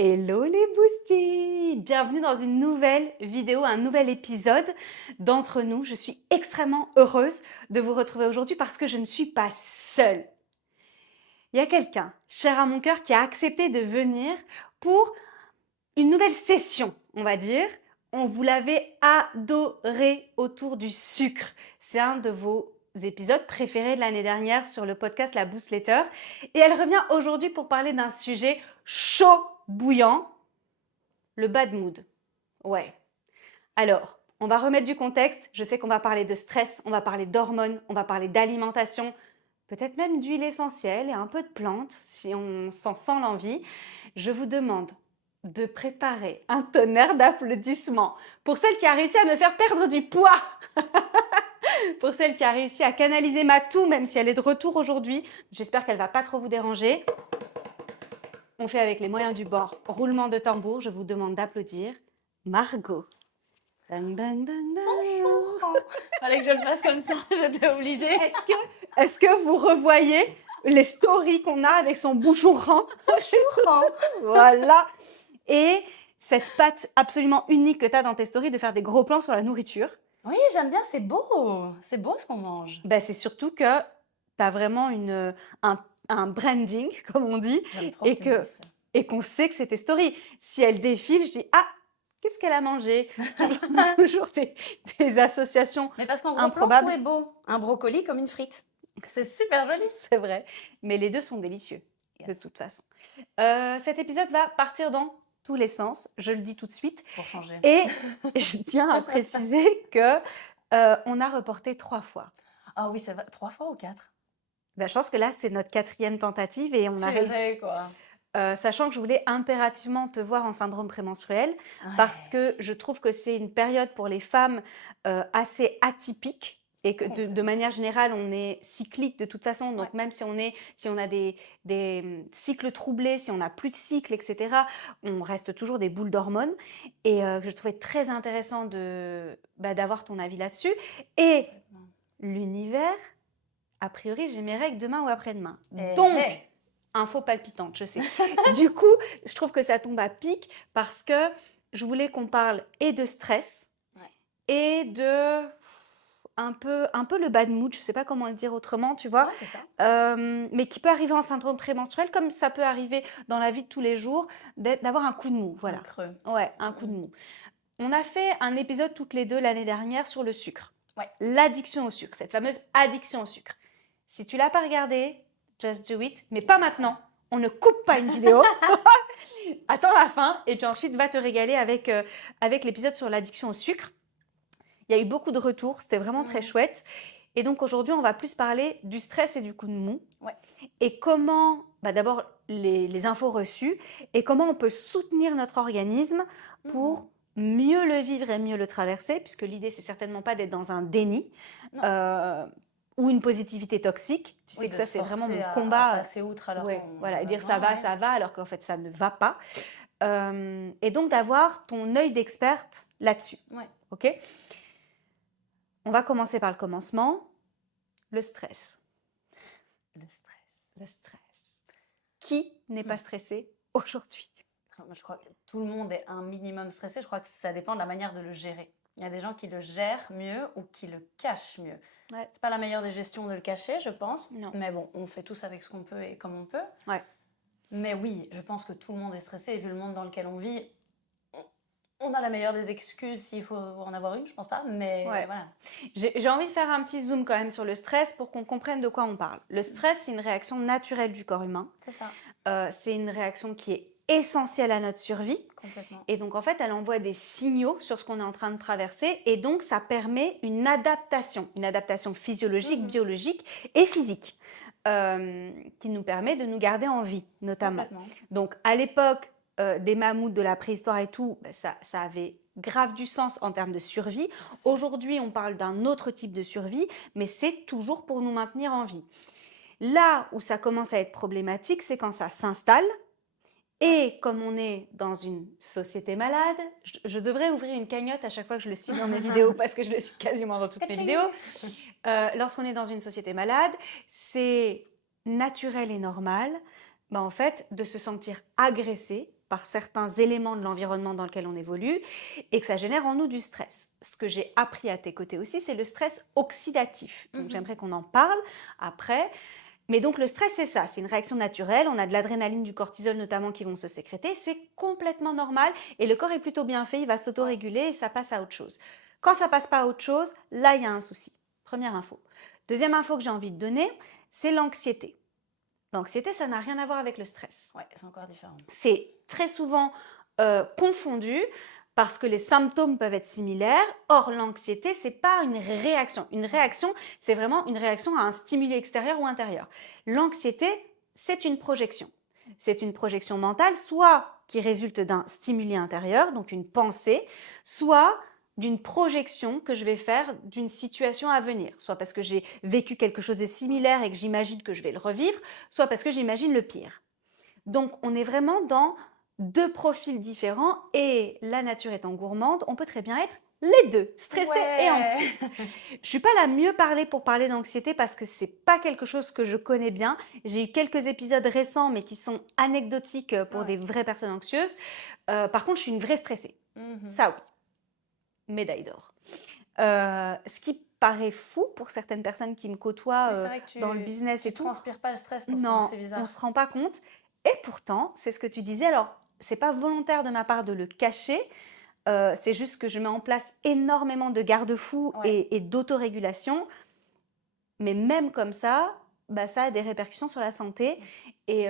Hello les boosties! Bienvenue dans une nouvelle vidéo, un nouvel épisode d'Entre nous. Je suis extrêmement heureuse de vous retrouver aujourd'hui parce que je ne suis pas seule. Il y a quelqu'un, cher à mon cœur, qui a accepté de venir pour une nouvelle session, on va dire. On vous l'avait adoré autour du sucre. C'est un de vos épisodes préférés de l'année dernière sur le podcast La Boost Letter. Et elle revient aujourd'hui pour parler d'un sujet chaud bouillant, le bad mood. Ouais. Alors, on va remettre du contexte. Je sais qu'on va parler de stress, on va parler d'hormones, on va parler d'alimentation, peut-être même d'huile essentielle et un peu de plantes si on s'en sent l'envie. Je vous demande de préparer un tonnerre d'applaudissements pour celle qui a réussi à me faire perdre du poids. Pour celle qui a réussi à canaliser ma toux, même si elle est de retour aujourd'hui. J'espère qu'elle va pas trop vous déranger. On fait avec les moyens du bord. Roulement de tambour, je vous demande d'applaudir Margot. Bang, bang, bang, bang. Bonjour. Fallait que je le fasse comme ça, j'étais obligée. Est-ce que vous revoyez les stories qu'on a avec son bouchon rang? Voilà. Et cette patte absolument unique que tu as dans tes stories de faire des gros plans sur la nourriture. Oui, j'aime bien, c'est beau ce qu'on mange. Ben, c'est surtout que tu as vraiment un branding, comme on dit, J'aime trop et que tu me dises ça. et qu'on sait que c'est tes stories. Si elle défile, je dis « Ah, qu'est-ce qu'elle a mangé ?» Toujours des associations Mais parce qu'en gros plan, improbables. tout est beau. Un brocoli comme une frite. C'est super joli. C'est vrai, mais les deux sont délicieux, de Yes. toute façon. Cet épisode va partir dans tous les sens, je le dis tout de suite. Pour changer. Et je tiens à préciser que on a reporté 3 fois. Ah oui, ça va. 3 fois ou 4? Ben, je pense que là, c'est notre 4e tentative et on a C'est réussi. vrai, quoi. Sachant que je voulais impérativement te voir en syndrome prémenstruel Ouais. parce que je trouve que c'est une période pour les femmes assez atypique et que de manière générale, on est cyclique de toute façon. Donc, même si on a des cycles troublés, si on n'a plus de cycle, etc., on reste toujours des boules d'hormones. Et je trouvais très intéressant d'avoir ton avis là-dessus. Et l'univers, a priori, j'ai mes règles demain ou après-demain. Donc, info palpitante, je sais. Du coup, je trouve que ça tombe à pic parce que je voulais qu'on parle et de stress et de un peu le bad mood, je sais pas comment le dire autrement, tu vois, Ouais, c'est ça. mais qui peut arriver en syndrome prémenstruel comme ça peut arriver dans la vie de tous les jours, d'avoir un coup de mou, voilà. Un creux. Ouais, un coup de mou. On a fait un épisode toutes les deux l'année dernière sur le sucre. Ouais. L'addiction au sucre, cette fameuse addiction au sucre. Si tu l'as pas regardé, just do it, mais pas maintenant. On ne coupe pas une vidéo. Attends la fin et puis ensuite va te régaler avec l'épisode sur l'addiction au sucre. Il y a eu beaucoup de retours, c'était vraiment très chouette. Et donc aujourd'hui, on va plus parler du stress et du coup de mou. Ouais. Et comment, d'abord les infos reçues et comment on peut soutenir notre organisme pour mieux le vivre et mieux le traverser, puisque l'idée, c'est certainement pas d'être dans un déni ou une positivité toxique. Tu sais que ça, c'est vraiment mon combat. À passer outre alors voilà, et dire ça va, alors qu'en fait, ça ne va pas. Et donc d'avoir ton œil d'experte là-dessus. Ouais. Ok ? On va commencer par le commencement. Le stress. Le stress. Le stress. Qui n'est pas stressé aujourd'hui? Moi, je crois que tout le monde est un minimum stressé. Je crois que ça dépend de la manière de le gérer. Il y a des gens qui le gèrent mieux ou qui le cachent mieux. Ouais. C'est pas la meilleure des gestions de le cacher, je pense. Non. Mais bon, on fait tous avec ce qu'on peut et comme on peut. Ouais. Mais oui, je pense que tout le monde est stressé. Et vu le monde dans lequel on vit, on a la meilleure des excuses s'il faut en avoir une, je pense pas. Mais voilà. J'ai envie de faire un petit zoom quand même sur le stress pour qu'on comprenne de quoi on parle. Le stress, c'est une réaction naturelle du corps humain. C'est ça. C'est une réaction qui est essentielle à notre survie. Complètement. Et donc, en fait, elle envoie des signaux sur ce qu'on est en train de traverser. Et donc, ça permet une adaptation physiologique, biologique et physique qui nous permet de nous garder en vie, notamment. Donc, à l'époque des mammouths de la préhistoire et tout, ça avait grave du sens en termes de survie. Aujourd'hui, on parle d'un autre type de survie, mais c'est toujours pour nous maintenir en vie. Là où ça commence à être problématique, c'est quand ça s'installe. Et comme on est dans une société malade, je devrais ouvrir une cagnotte à chaque fois que je le cite dans mes vidéos parce que je le cite quasiment dans toutes mes vidéos. Lorsqu'on est dans une société malade, c'est naturel et normal en fait, de se sentir agressé par certains éléments de l'environnement dans lequel on évolue et que ça génère en nous du stress. Ce que j'ai appris à tes côtés aussi, c'est le stress oxydatif. Donc j'aimerais qu'on en parle après. Mais donc le stress, c'est ça, c'est une réaction naturelle. On a de l'adrénaline, du cortisol notamment qui vont se sécréter. C'est complètement normal et le corps est plutôt bien fait, il va s'autoréguler et ça passe à autre chose. Quand ça passe pas à autre chose, là, il y a un souci. Première info. Deuxième info que j'ai envie de donner, c'est l'anxiété. L'anxiété, ça n'a rien à voir avec le stress. Ouais, c'est encore différent. C'est très souvent confondu parce que les symptômes peuvent être similaires. Or, l'anxiété, c'est pas une réaction. Une réaction, c'est vraiment une réaction à un stimuli extérieur ou intérieur. L'anxiété, c'est une projection. C'est une projection mentale, soit qui résulte d'un stimuli intérieur, donc une pensée, soit d'une projection que je vais faire d'une situation à venir, soit parce que j'ai vécu quelque chose de similaire et que j'imagine que je vais le revivre, soit parce que j'imagine le pire. Donc, on est vraiment dans deux profils différents et la nature étant gourmande, on peut très bien être les deux, stressée et anxieuse. Je suis pas la mieux parlée pour parler d'anxiété parce que c'est pas quelque chose que je connais bien. J'ai eu quelques épisodes récents mais qui sont anecdotiques pour des vraies personnes anxieuses. Par contre, je suis une vraie stressée. Ça oui, médaille d'or. Ce qui paraît fou pour certaines personnes qui me côtoient dans le business et tout. Tu transpires pas le stress pourtant, Non, c'est bizarre. on se rend pas compte. Et pourtant, c'est ce que tu disais. Alors, c'est pas volontaire de ma part de le cacher. C'est juste que je mets en place énormément de garde-fous et d'autorégulation. Mais même comme ça, bah, ça a des répercussions sur la santé et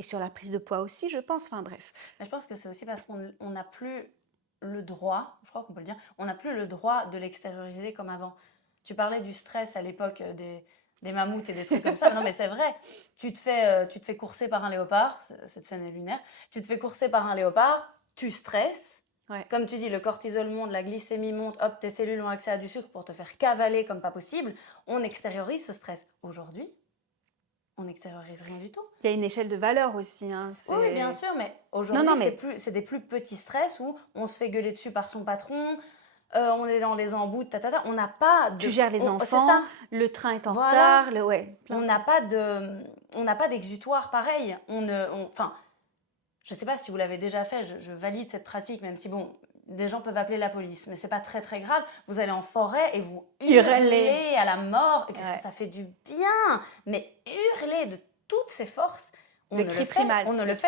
sur la prise de poids aussi, je pense. Enfin bref. Mais je pense que c'est aussi parce qu'on n'a plus le droit, je crois qu'on peut le dire, on n'a plus le droit de l'extérioriser comme avant. Tu parlais du stress à l'époque des mammouths et des trucs comme ça. Mais non, mais c'est vrai. Tu te fais courser par un léopard. Cette scène est lunaire. Tu te fais courser par un léopard. Tu stresses. Ouais. Comme tu dis, le cortisol monte, la glycémie monte. Hop, tes cellules ont accès à du sucre pour te faire cavaler comme pas possible. On extériorise ce stress. Aujourd'hui, on n'extériorise rien du tout. Il y a une échelle de valeur aussi. Hein, oui, bien sûr, mais aujourd'hui, c'est des plus petits stress où on se fait gueuler dessus par son patron, on est dans les embouts, on n'a pas de... Tu gères les enfants, le train est en retard, on n'a pas d'exutoire pareil. Enfin, je ne sais pas si vous l'avez déjà fait, je valide cette pratique, même si bon... Des gens peuvent appeler la police, mais c'est pas très très grave. Vous allez en forêt et vous hurlez à la mort. Et qu'est-ce que ça fait du bien. Mais hurler de toutes ses forces, on ne le fait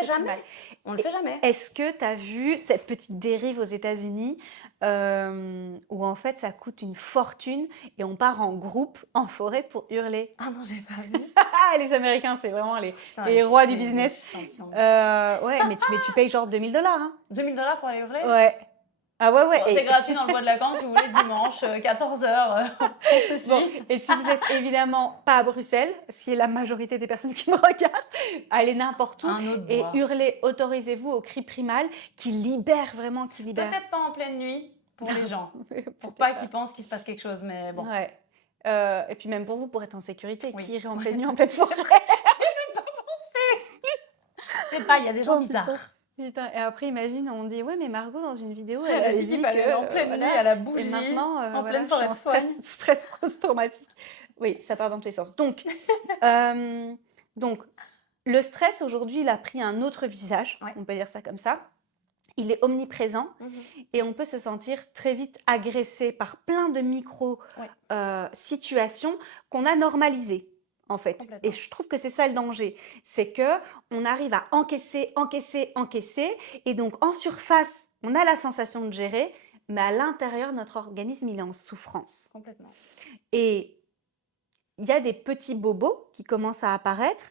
jamais. On ne le fait jamais. Est-ce que tu as vu cette petite dérive aux États-Unis où en fait ça coûte une fortune et on part en groupe en forêt pour hurler? Ah non, j'ai pas vu. Les Américains, c'est vraiment les rois du business. Ouais, mais tu payes genre $2000. Hein. $2000 pour aller hurler? Ouais. Ah ouais. Bon, c'est gratuit dans le bois de Lacan si vous voulez, dimanche, 14h, on se suit. Bon, et si vous êtes évidemment pas à Bruxelles, ce qui est la majorité des personnes qui me regardent, allez n'importe où et hurlez, autorisez-vous au cri primal qui libère vraiment, Peut-être pas en pleine nuit pour les gens, pour pas qu'ils pensent qu'il se passe quelque chose, mais bon. Ouais. Et puis même pour vous, pour être en sécurité, qui irait en pleine nuit, en pleine forêt? J'ai même pas pensé. Je sais pas, il y a des gens bizarres. Putain. Et après, imagine, on dit, ouais, mais Margot, dans une vidéo, elle a dit qu'il fallait aller en pleine nuit, à la bougie, et maintenant, en pleine forêt de soigne. Stress post-traumatique. Oui, ça part dans tous les sens. Donc, le stress, aujourd'hui, il a pris un autre visage, on peut dire ça comme ça. Il est omniprésent et on peut se sentir très vite agressé par plein de micro-situations qu'on a normalisées. En fait. Et je trouve que c'est ça le danger. C'est qu'on arrive à encaisser. Et donc, en surface, on a la sensation de gérer, mais à l'intérieur, notre organisme, il est en souffrance. Complètement. Et il y a des petits bobos qui commencent à apparaître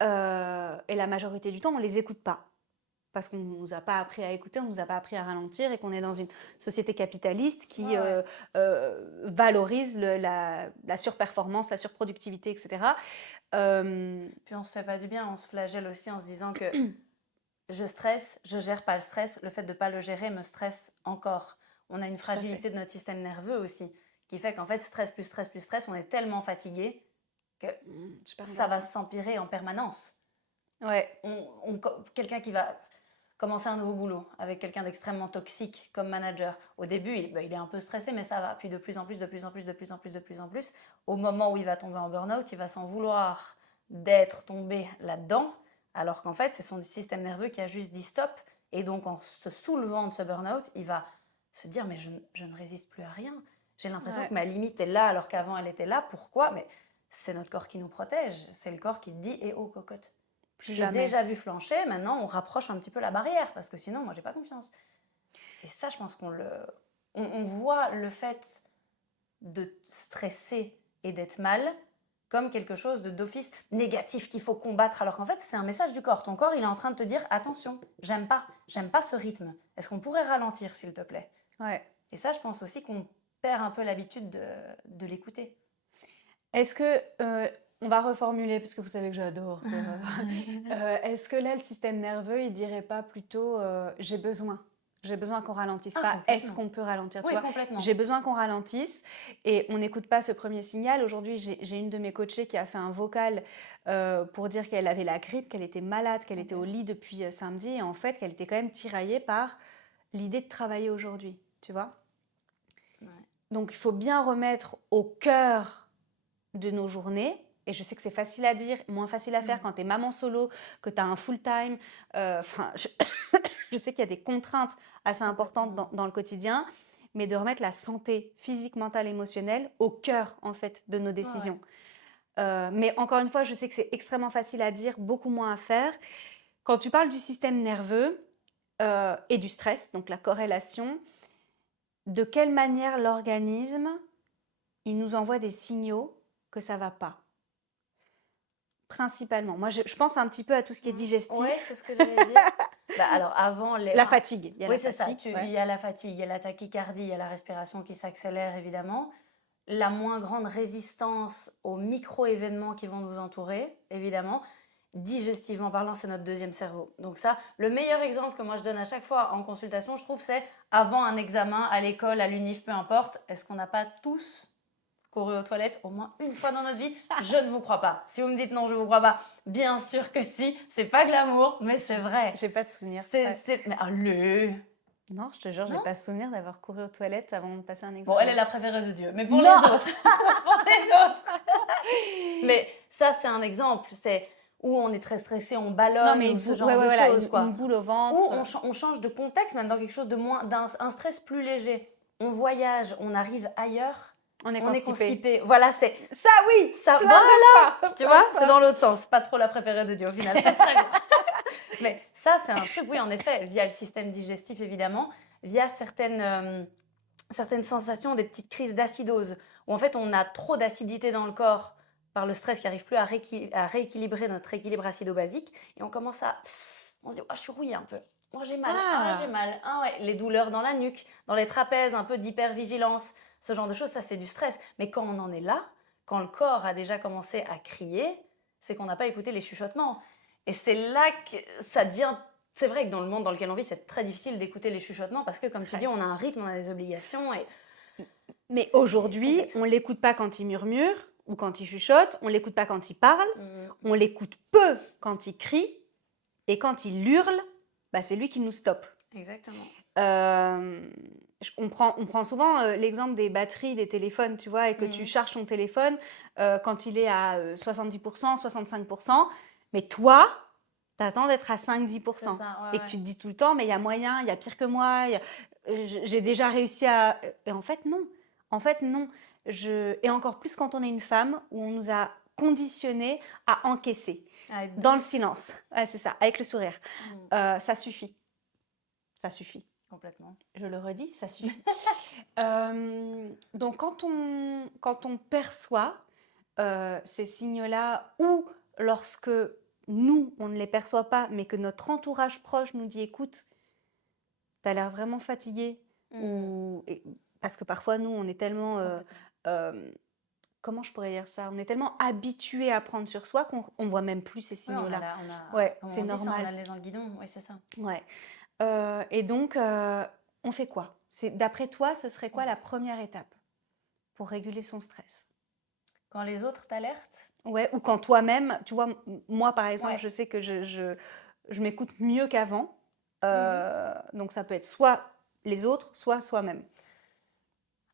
et la majorité du temps, on ne les écoute pas. Parce qu'on ne nous a pas appris à écouter, on ne nous a pas appris à ralentir et qu'on est dans une société capitaliste qui valorise la surperformance, la surproductivité, etc. Puis on ne se fait pas du bien, on se flagelle aussi en se disant que je stresse, je ne gère pas le stress, le fait de ne pas le gérer me stresse encore. On a une fragilité de notre système nerveux aussi, qui fait qu'en fait, stress plus stress plus stress, on est tellement fatigué que ça va s'empirer en permanence. Ouais. Quelqu'un qui va commencer un nouveau boulot avec quelqu'un d'extrêmement toxique comme manager. Au début, il est un peu stressé, mais ça va. Puis de plus en plus, au moment où il va tomber en burn-out, il va s'en vouloir d'être tombé là-dedans, Alors qu'en fait, c'est son système nerveux qui a juste dit stop. Et donc, en se soulevant de ce burn-out, il va se dire, mais je ne résiste plus à rien. J'ai l'impression Ouais. que ma limite est là alors qu'avant elle était là. Pourquoi? Mais c'est notre corps qui nous protège. C'est le corps qui te dit, eh oh cocotte, Plus je t'ai jamais. déjà vu flancher, maintenant on rapproche un petit peu la barrière parce que sinon, moi, j'ai pas confiance. Et ça, je pense on voit le fait de stresser et d'être mal comme quelque chose d'office négatif qu'il faut combattre, alors qu'en fait, c'est un message du corps. Ton corps, il est en train de te dire, attention, j'aime pas ce rythme. Est-ce qu'on pourrait ralentir, s'il te plaît? Ouais. Et ça, je pense aussi qu'on perd un peu l'habitude de l'écouter. Est-ce que, on va reformuler, parce que vous savez que j'adore ça. Est-ce que là, le système nerveux, il dirait pas plutôt j'ai besoin qu'on ralentisse, pas est-ce Complètement. qu'on peut ralentir, tu Oui, vois? complètement. J'ai besoin qu'on ralentisse et on n'écoute pas ce premier signal. Aujourd'hui, j'ai une de mes coachées qui a fait un vocal pour dire qu'elle avait la grippe, qu'elle était malade, qu'elle était au lit depuis samedi et en fait qu'elle était quand même tiraillée par l'idée de travailler aujourd'hui, tu vois? Ouais. Donc il faut bien remettre au cœur de nos journées. Et je sais que c'est facile à dire, moins facile à faire quand tu es maman solo, que tu as un full-time. Enfin, je sais qu'il y a des contraintes assez importantes dans le quotidien, mais de remettre la santé physique, mentale, émotionnelle au cœur en fait de nos décisions. Mais encore une fois, je sais que c'est extrêmement facile à dire, beaucoup moins à faire. Quand tu parles du système nerveux et du stress, donc la corrélation, de quelle manière l'organisme, il nous envoie des signaux que ça va pas? Principalement. Moi, je pense un petit peu à tout ce qui est digestif. Oui, c'est ce que j'allais dire. Bah, alors, avant... La fatigue. Il y a oui, la c'est ça. fatigue. Il y a la fatigue, il y a la tachycardie, il y a la respiration qui s'accélère, évidemment. La moins grande résistance aux micro-événements qui vont nous entourer, évidemment. Digestivement parlant, c'est notre deuxième cerveau. Donc ça, le meilleur exemple que moi je donne à chaque fois en consultation, je trouve, c'est avant un examen, à l'école, à l'UNIF, peu importe, est-ce qu'on n'a pas tous couru aux toilettes au moins une fois dans notre vie? Je ne vous crois pas. Si vous me dites non, je ne vous crois pas, bien sûr que si. C'est pas glamour, mais c'est vrai. J'ai pas de souvenir. Mais allez! Non, je te jure, j'ai Non. pas souvenir d'avoir couru aux toilettes avant de passer un examen. Bon, elle est la préférée de Dieu, mais pour Non. les autres. Pour les autres. Mais ça, c'est un exemple. C'est où on est très stressé, on ballonne, Non, mais ou une ce boule, genre ouais, de voilà, choses, quoi. une boule au ventre. Ou on change de contexte, même dans quelque chose de moins, un stress plus léger. On voyage, on arrive ailleurs, On est on est constipé. constipé. Voilà, c'est Ça, oui. ça. Plein Voilà, de fois. tu vois, c'est dans l'autre sens. Pas trop la préférée de Dieu au final. C'est très bien. Mais ça, c'est un truc, oui, en effet, via le système digestif, évidemment, via certaines sensations, des petites crises d'acidose, où en fait, on a trop d'acidité dans le corps par le stress qui n'arrive plus à rééquilibrer notre équilibre acido-basique. Et on commence à... On se dit, oh, je suis rouillée un peu. Oh, j'ai mal. Ah, j'ai mal. Ah, ouais. Les douleurs dans la nuque, dans les trapèzes, un peu d'hypervigilance, ce genre de choses, ça, c'est du stress. Mais quand on en est là, quand le corps a déjà commencé à crier, c'est qu'on n'a pas écouté les chuchotements. Et c'est là que ça devient... C'est vrai que dans le monde dans lequel on vit, c'est très difficile d'écouter les chuchotements parce que, comme tu dis, on a un rythme, on a des obligations. Mais aujourd'hui, on l'écoute pas quand il murmure ou quand il chuchote, on l'écoute pas quand il parle, on l'écoute peu quand il crie et quand il hurle, bah, c'est lui qui nous stoppe. Exactement. On prend souvent l'exemple des batteries des téléphones, tu vois, et que tu charges ton téléphone quand il est à 70%, 65%, mais toi, t'attends d'être à 5-10%. Ça, et que tu te dis tout le temps, mais il y a moyen, il y a pire que moi, j'ai déjà réussi à... Et en fait, non. En fait, non. Et encore plus quand on est une femme, où on nous a conditionnés à encaisser. Dans le silence. Ouais, c'est ça, avec le sourire. Ça suffit. Ça suffit. Complètement. Je le redis, ça suffit. Donc, quand on perçoit ces signaux-là, ou lorsque nous, on ne les perçoit pas, mais que notre entourage proche nous dit, écoute, tu as l'air vraiment fatigué, parce que parfois, nous, on est tellement... comment je pourrais dire ça? On est tellement habitués à prendre sur soi qu'on ne voit même plus ces signaux-là. Ouais, c'est normal. On a le nez dans le guidon, oui, c'est ça. Ouais. Et donc, on fait quoi? D'après toi, ce serait quoi la première étape pour réguler son stress? Quand les autres t'alertent? Ouais, ou quand toi-même, tu vois, moi par exemple, je sais que je m'écoute mieux qu'avant. Donc ça peut être soit les autres, soit soi-même.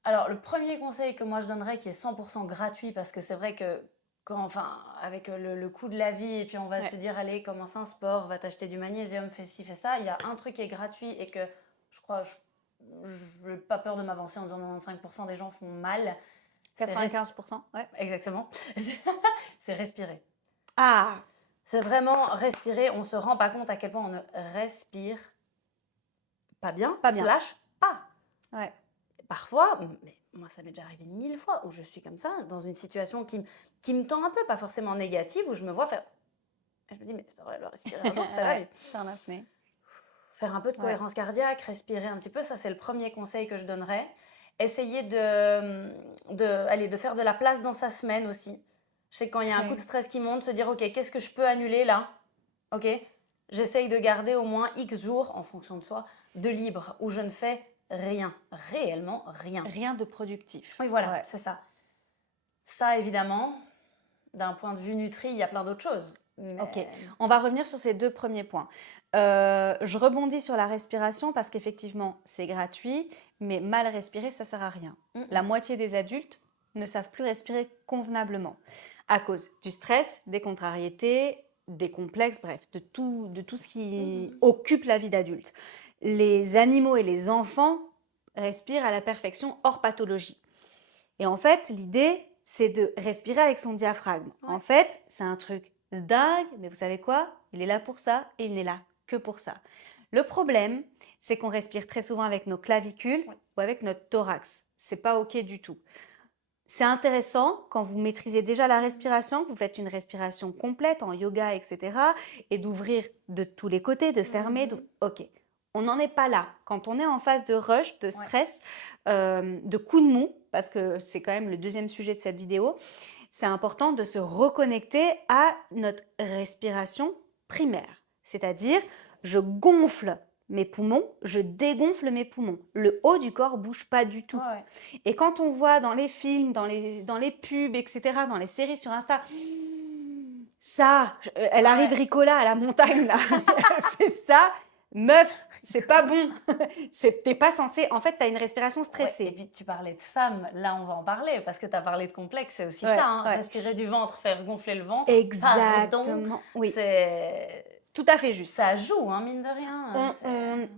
Alors, le premier conseil que moi je donnerais, qui est 100% gratuit, parce que c'est vrai que enfin, avec le coût de la vie, et puis on va Ouais. te dire, allez, commence un sport, va t'acheter du magnésium, fais ci, fais ça. Il y a un truc qui est gratuit et que je crois, je n'ai pas peur de m'avancer en disant 95% des gens font mal. C'est 95%, ouais. Exactement. C'est respirer. Ah, C'est vraiment respirer. On ne se rend pas compte à quel point on ne respire pas bien, Pas bien. slash pas. ouais. Parfois, mais moi ça m'est déjà arrivé 1000 fois, où je suis comme ça, dans une situation qui me tend un peu, pas forcément négative, où je me vois faire... Et je me dis, mais c'est pas vrai, elle va respirer un jour, ça va aller. Faire un apnée. Faire un peu de Ouais. cohérence cardiaque, respirer un petit peu, ça c'est le premier conseil que je donnerais. Essayer de faire de la place dans sa semaine aussi. Je sais que quand il y a un Ouais. coup de stress qui monte, se dire, ok, qu'est-ce que je peux annuler là? Ok, j'essaye de garder au moins X jours, en fonction de soi, de libre, où je ne fais rien, réellement rien. Rien de productif. Oui, voilà, Ouais. c'est ça. Ça, évidemment, d'un point de vue nutri, il y a plein d'autres choses. Mais... Ok, on va revenir sur ces 2 premiers points. Je rebondis sur la respiration parce qu'effectivement, c'est gratuit, mais mal respirer, ça sert à rien. La moitié des adultes ne savent plus respirer convenablement à cause du stress, des contrariétés, des complexes, bref, de tout ce qui occupe la vie d'adulte. Les animaux et les enfants respirent à la perfection hors pathologie. Et en fait, l'idée, c'est de respirer avec son diaphragme. Ouais. En fait, c'est un truc dingue, mais vous savez quoi? Il est là pour ça et il n'est là que pour ça. Le problème, c'est qu'on respire très souvent avec nos clavicules ou avec notre thorax. C'est pas OK du tout. C'est intéressant quand vous maîtrisez déjà la respiration, que vous faites une respiration complète en yoga, etc. et d'ouvrir de tous les côtés, de fermer. OK. On n'en est pas là. Quand on est en phase de rush, de stress, de coup de mou, parce que c'est quand même le deuxième sujet de cette vidéo, c'est important de se reconnecter à notre respiration primaire. C'est-à-dire, je gonfle mes poumons, je dégonfle mes poumons. Le haut du corps bouge pas du tout. Ouais. Et quand on voit dans les films, dans les pubs, etc., dans les séries sur Insta, ça, elle arrive Ricola à la montagne, là, elle fait ça, meuf, c'est pas bon. T'es pas censé, en fait, t'as une respiration stressée. Ouais, et puis tu parlais de femmes, là on va en parler, parce que tu as parlé de complexe, c'est aussi Ouais, ça, hein, ouais. respirer du ventre, faire gonfler le ventre. Exactement, Pardon, oui. C'est... Tout à fait juste. Ça joue, hein, mine de rien.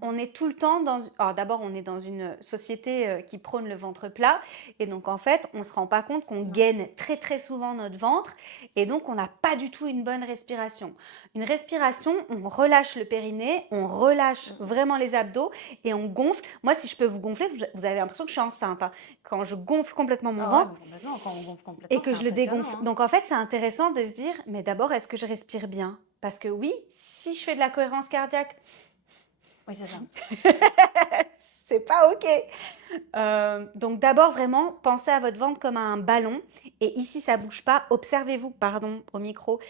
On est tout le temps dans... Alors d'abord, on est dans une société qui prône le ventre plat. Et donc, en fait, on ne se rend pas compte qu'on gaine très, très souvent notre ventre. Et donc, on n'a pas du tout une bonne respiration. Une respiration, on relâche le périnée, on relâche vraiment les abdos et on gonfle. Moi, si je peux vous gonfler, vous avez l'impression que je suis enceinte. Hein. Quand je gonfle complètement mon ventre complètement, quand on gonfle complètement, et que je le dégonfle. Hein. Donc, en fait, c'est intéressant de se dire, mais d'abord, est-ce que je respire bien? Parce que oui, si je fais de la cohérence cardiaque, oui, c'est ça. c'est pas OK. Donc d'abord, vraiment, pensez à votre ventre comme à un ballon. Et ici, ça bouge pas. Observez-vous, pardon, au micro.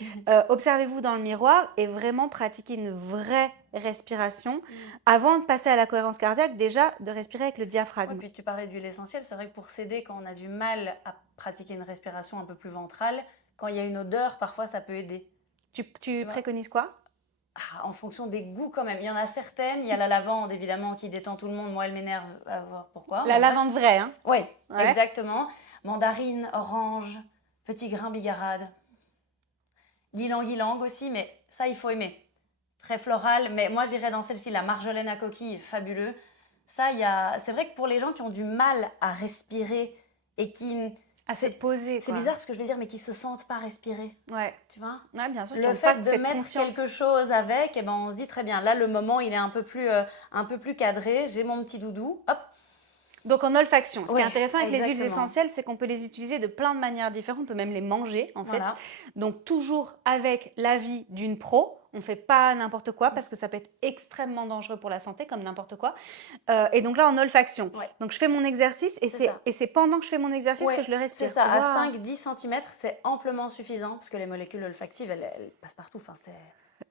Observez-vous dans le miroir et vraiment pratiquez une vraie respiration. Avant de passer à la cohérence cardiaque, déjà, de respirer avec le diaphragme. Oui, puis tu parlais d'huile essentielle. C'est vrai que pour s'aider, quand on a du mal à pratiquer une respiration un peu plus ventrale, quand il y a une odeur, parfois, ça peut aider. Tu préconises quoi? En fonction des goûts quand même. Il y en a certaines. Il y a la lavande évidemment qui détend tout le monde. Moi, elle m'énerve à voir pourquoi. La lavande vraie, hein? Oui, Ouais. exactement. Mandarine, orange, petit grain bigarade. L'ylang-ylang aussi, mais ça, il faut aimer. Très floral, mais moi, j'irais dans celle-ci, la marjolaine à coquille, fabuleux. Ça, c'est vrai que pour les gens qui ont du mal à respirer et qui... À se poser, C'est quoi. bizarre ce que je veux dire, mais qui se sentent pas respirer. Ouais. Tu vois? Ouais, bien sûr. Le fait de mettre quelque chose avec, eh ben, on se dit très bien, là, le moment, il est un peu plus cadré. J'ai mon petit doudou, hop. Donc en olfaction, ce qui est intéressant avec les huiles exactement. essentielles, c'est qu'on peut les utiliser de plein de manières différentes, on peut même les manger en fait. Donc toujours avec l'avis d'une pro, on ne fait pas n'importe quoi parce que ça peut être extrêmement dangereux pour la santé comme n'importe quoi. Et donc là en olfaction, donc je fais mon exercice et c'est pendant que je fais mon exercice que je le respire. C'est ça, à 5-10 cm, c'est amplement suffisant parce que les molécules olfactives, elles passent partout, enfin,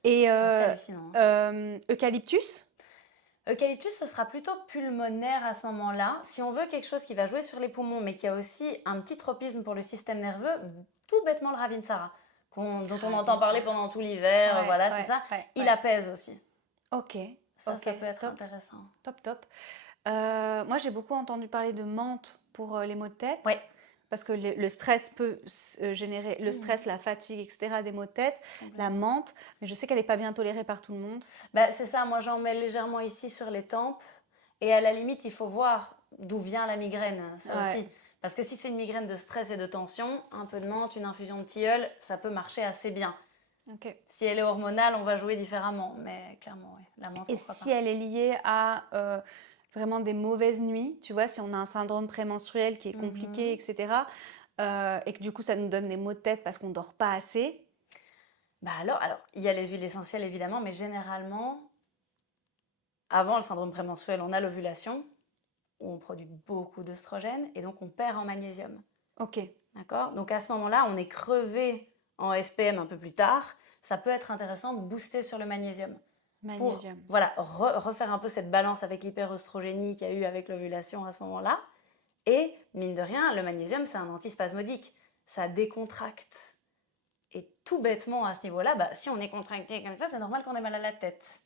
c'est hallucinant. Eucalyptus? Eucalyptus, ce sera plutôt pulmonaire à ce moment-là. Si on veut quelque chose qui va jouer sur les poumons, mais qui a aussi un petit tropisme pour le système nerveux, tout bêtement le Ravinsara, dont on entend parler pendant tout l'hiver, c'est ça. Il apaise aussi. Ok. Ça peut être intéressant. Top. Moi, j'ai beaucoup entendu parler de menthe pour les maux de tête. Ouais. Parce que le stress peut générer le stress, la fatigue, etc., des maux de tête, la menthe, mais je sais qu'elle n'est pas bien tolérée par tout le monde. Bah, c'est ça, moi j'en mets légèrement ici sur les tempes. Et à la limite, il faut voir d'où vient la migraine, ça Ouais. aussi. Parce que si c'est une migraine de stress et de tension, un peu de menthe, une infusion de tilleul, ça peut marcher assez bien. Ok. Si elle est hormonale, on va jouer différemment. Mais clairement, ouais, la menthe, Et pourquoi si pas. elle est liée à vraiment des mauvaises nuits, tu vois, si on a un syndrome prémenstruel qui est compliqué, etc., et que du coup ça nous donne des maux de tête parce qu'on ne dort pas assez. Bah alors, il y a les huiles essentielles évidemment, mais généralement, avant le syndrome prémenstruel, on a l'ovulation, où on produit beaucoup d'œstrogène, et donc on perd en magnésium. Ok. D'accord? Donc à ce moment-là, on est crevé en SPM un peu plus tard. Ça peut être intéressant de booster sur le magnésium. Pour Magnésium. voilà, refaire un peu cette balance avec l'hyperœstrogénie qu'il y a eu avec l'ovulation à ce moment-là. Et mine de rien, le magnésium, c'est un antispasmodique. Ça décontracte. Et tout bêtement à ce niveau-là, bah, si on est contracté comme ça, c'est normal qu'on ait mal à la tête.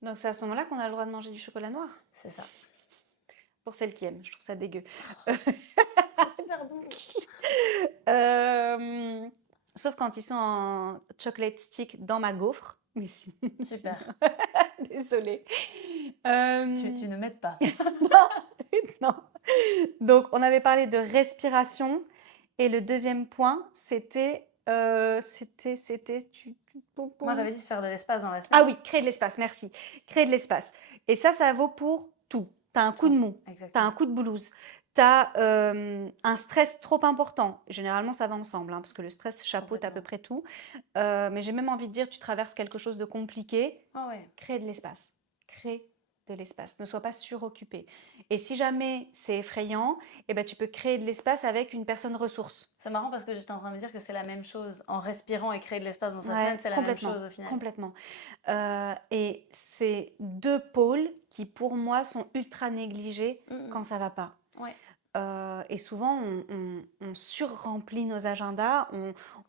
Donc c'est à ce moment-là qu'on a le droit de manger du chocolat noir. C'est ça. Pour celles qui aiment, je trouve ça dégueu. C'est super bon. Sauf quand ils sont en chocolate stick dans ma gaufre. Mais si. Super. Désolée. Tu ne m'aides pas. Non, non. Donc, on avait parlé de respiration. Et le deuxième point, c'était... Moi, j'avais dit se faire de l'espace dans la semaine. Ah oui, créer de l'espace, merci. Créer de l'espace. Et ça vaut pour tout. Tu as un coup de mou, tu as Exactement. un coup de blues, tu as un stress trop important. Généralement, ça va ensemble, hein, parce que le stress chapeaute à peu près tout. Mais j'ai même envie de dire, tu traverses quelque chose de compliqué, Ah ouais. crée de l'espace. Crée de l'espace. Ne sois pas suroccupé. Et si jamais c'est effrayant, eh ben, tu peux créer de l'espace avec une personne ressource. C'est marrant parce que j'étais en train de me dire que c'est la même chose. En respirant et créer de l'espace dans sa Ouais, semaine, c'est la même complètement, chose au final. complètement. Et c'est deux pôles qui, pour moi, sont ultra négligés quand ça va pas. Ouais. Et souvent, on surremplit nos agendas,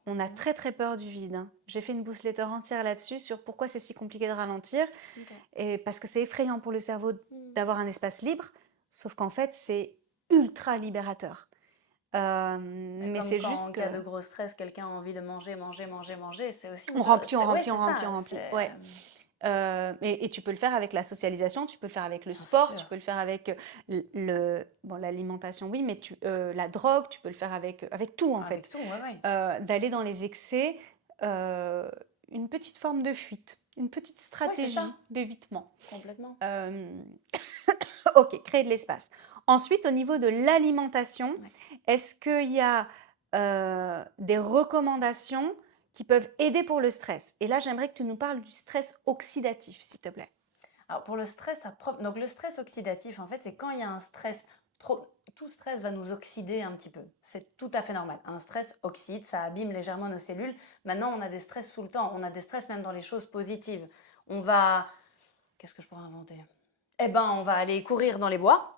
on a très très peur du vide, hein. J'ai fait une newsletter entière là-dessus sur pourquoi c'est si compliqué de ralentir. Ok. Et parce que c'est effrayant pour le cerveau d'avoir un espace libre, sauf qu'en fait, c'est ultra libérateur. Mais Comme c'est quand, juste en que... cas de gros stress, quelqu'un a envie de manger, c'est aussi... On remplit, on ouais, remplit, c'est on ça, remplit, on remplit. c'est- Ouais. Et tu peux le faire avec la socialisation, tu peux le faire avec le sport, sûr. tu peux le faire avec bon, l'alimentation, oui, mais la drogue, tu peux le faire avec tout en Avec fait. tout, ouais, ouais. D'aller dans les excès, une petite forme de fuite, une petite stratégie ça. d'évitement. Complètement. Ok, créer de l'espace. Ensuite, au niveau de l'alimentation, Ouais. est-ce qu'il y a des recommandations qui peuvent aider pour le stress? Et là, j'aimerais que tu nous parles du stress oxydatif, s'il te plaît. Alors pour le stress, donc le stress oxydatif, en fait, c'est quand il y a un stress tout stress va nous oxyder un petit peu. C'est tout à fait normal. Un stress oxyde, ça abîme légèrement nos cellules. Maintenant, on a des stress tout le temps. On a des stress même dans les choses positives. On va... Qu'est-ce que je pourrais inventer? Eh ben, on va aller courir dans les bois.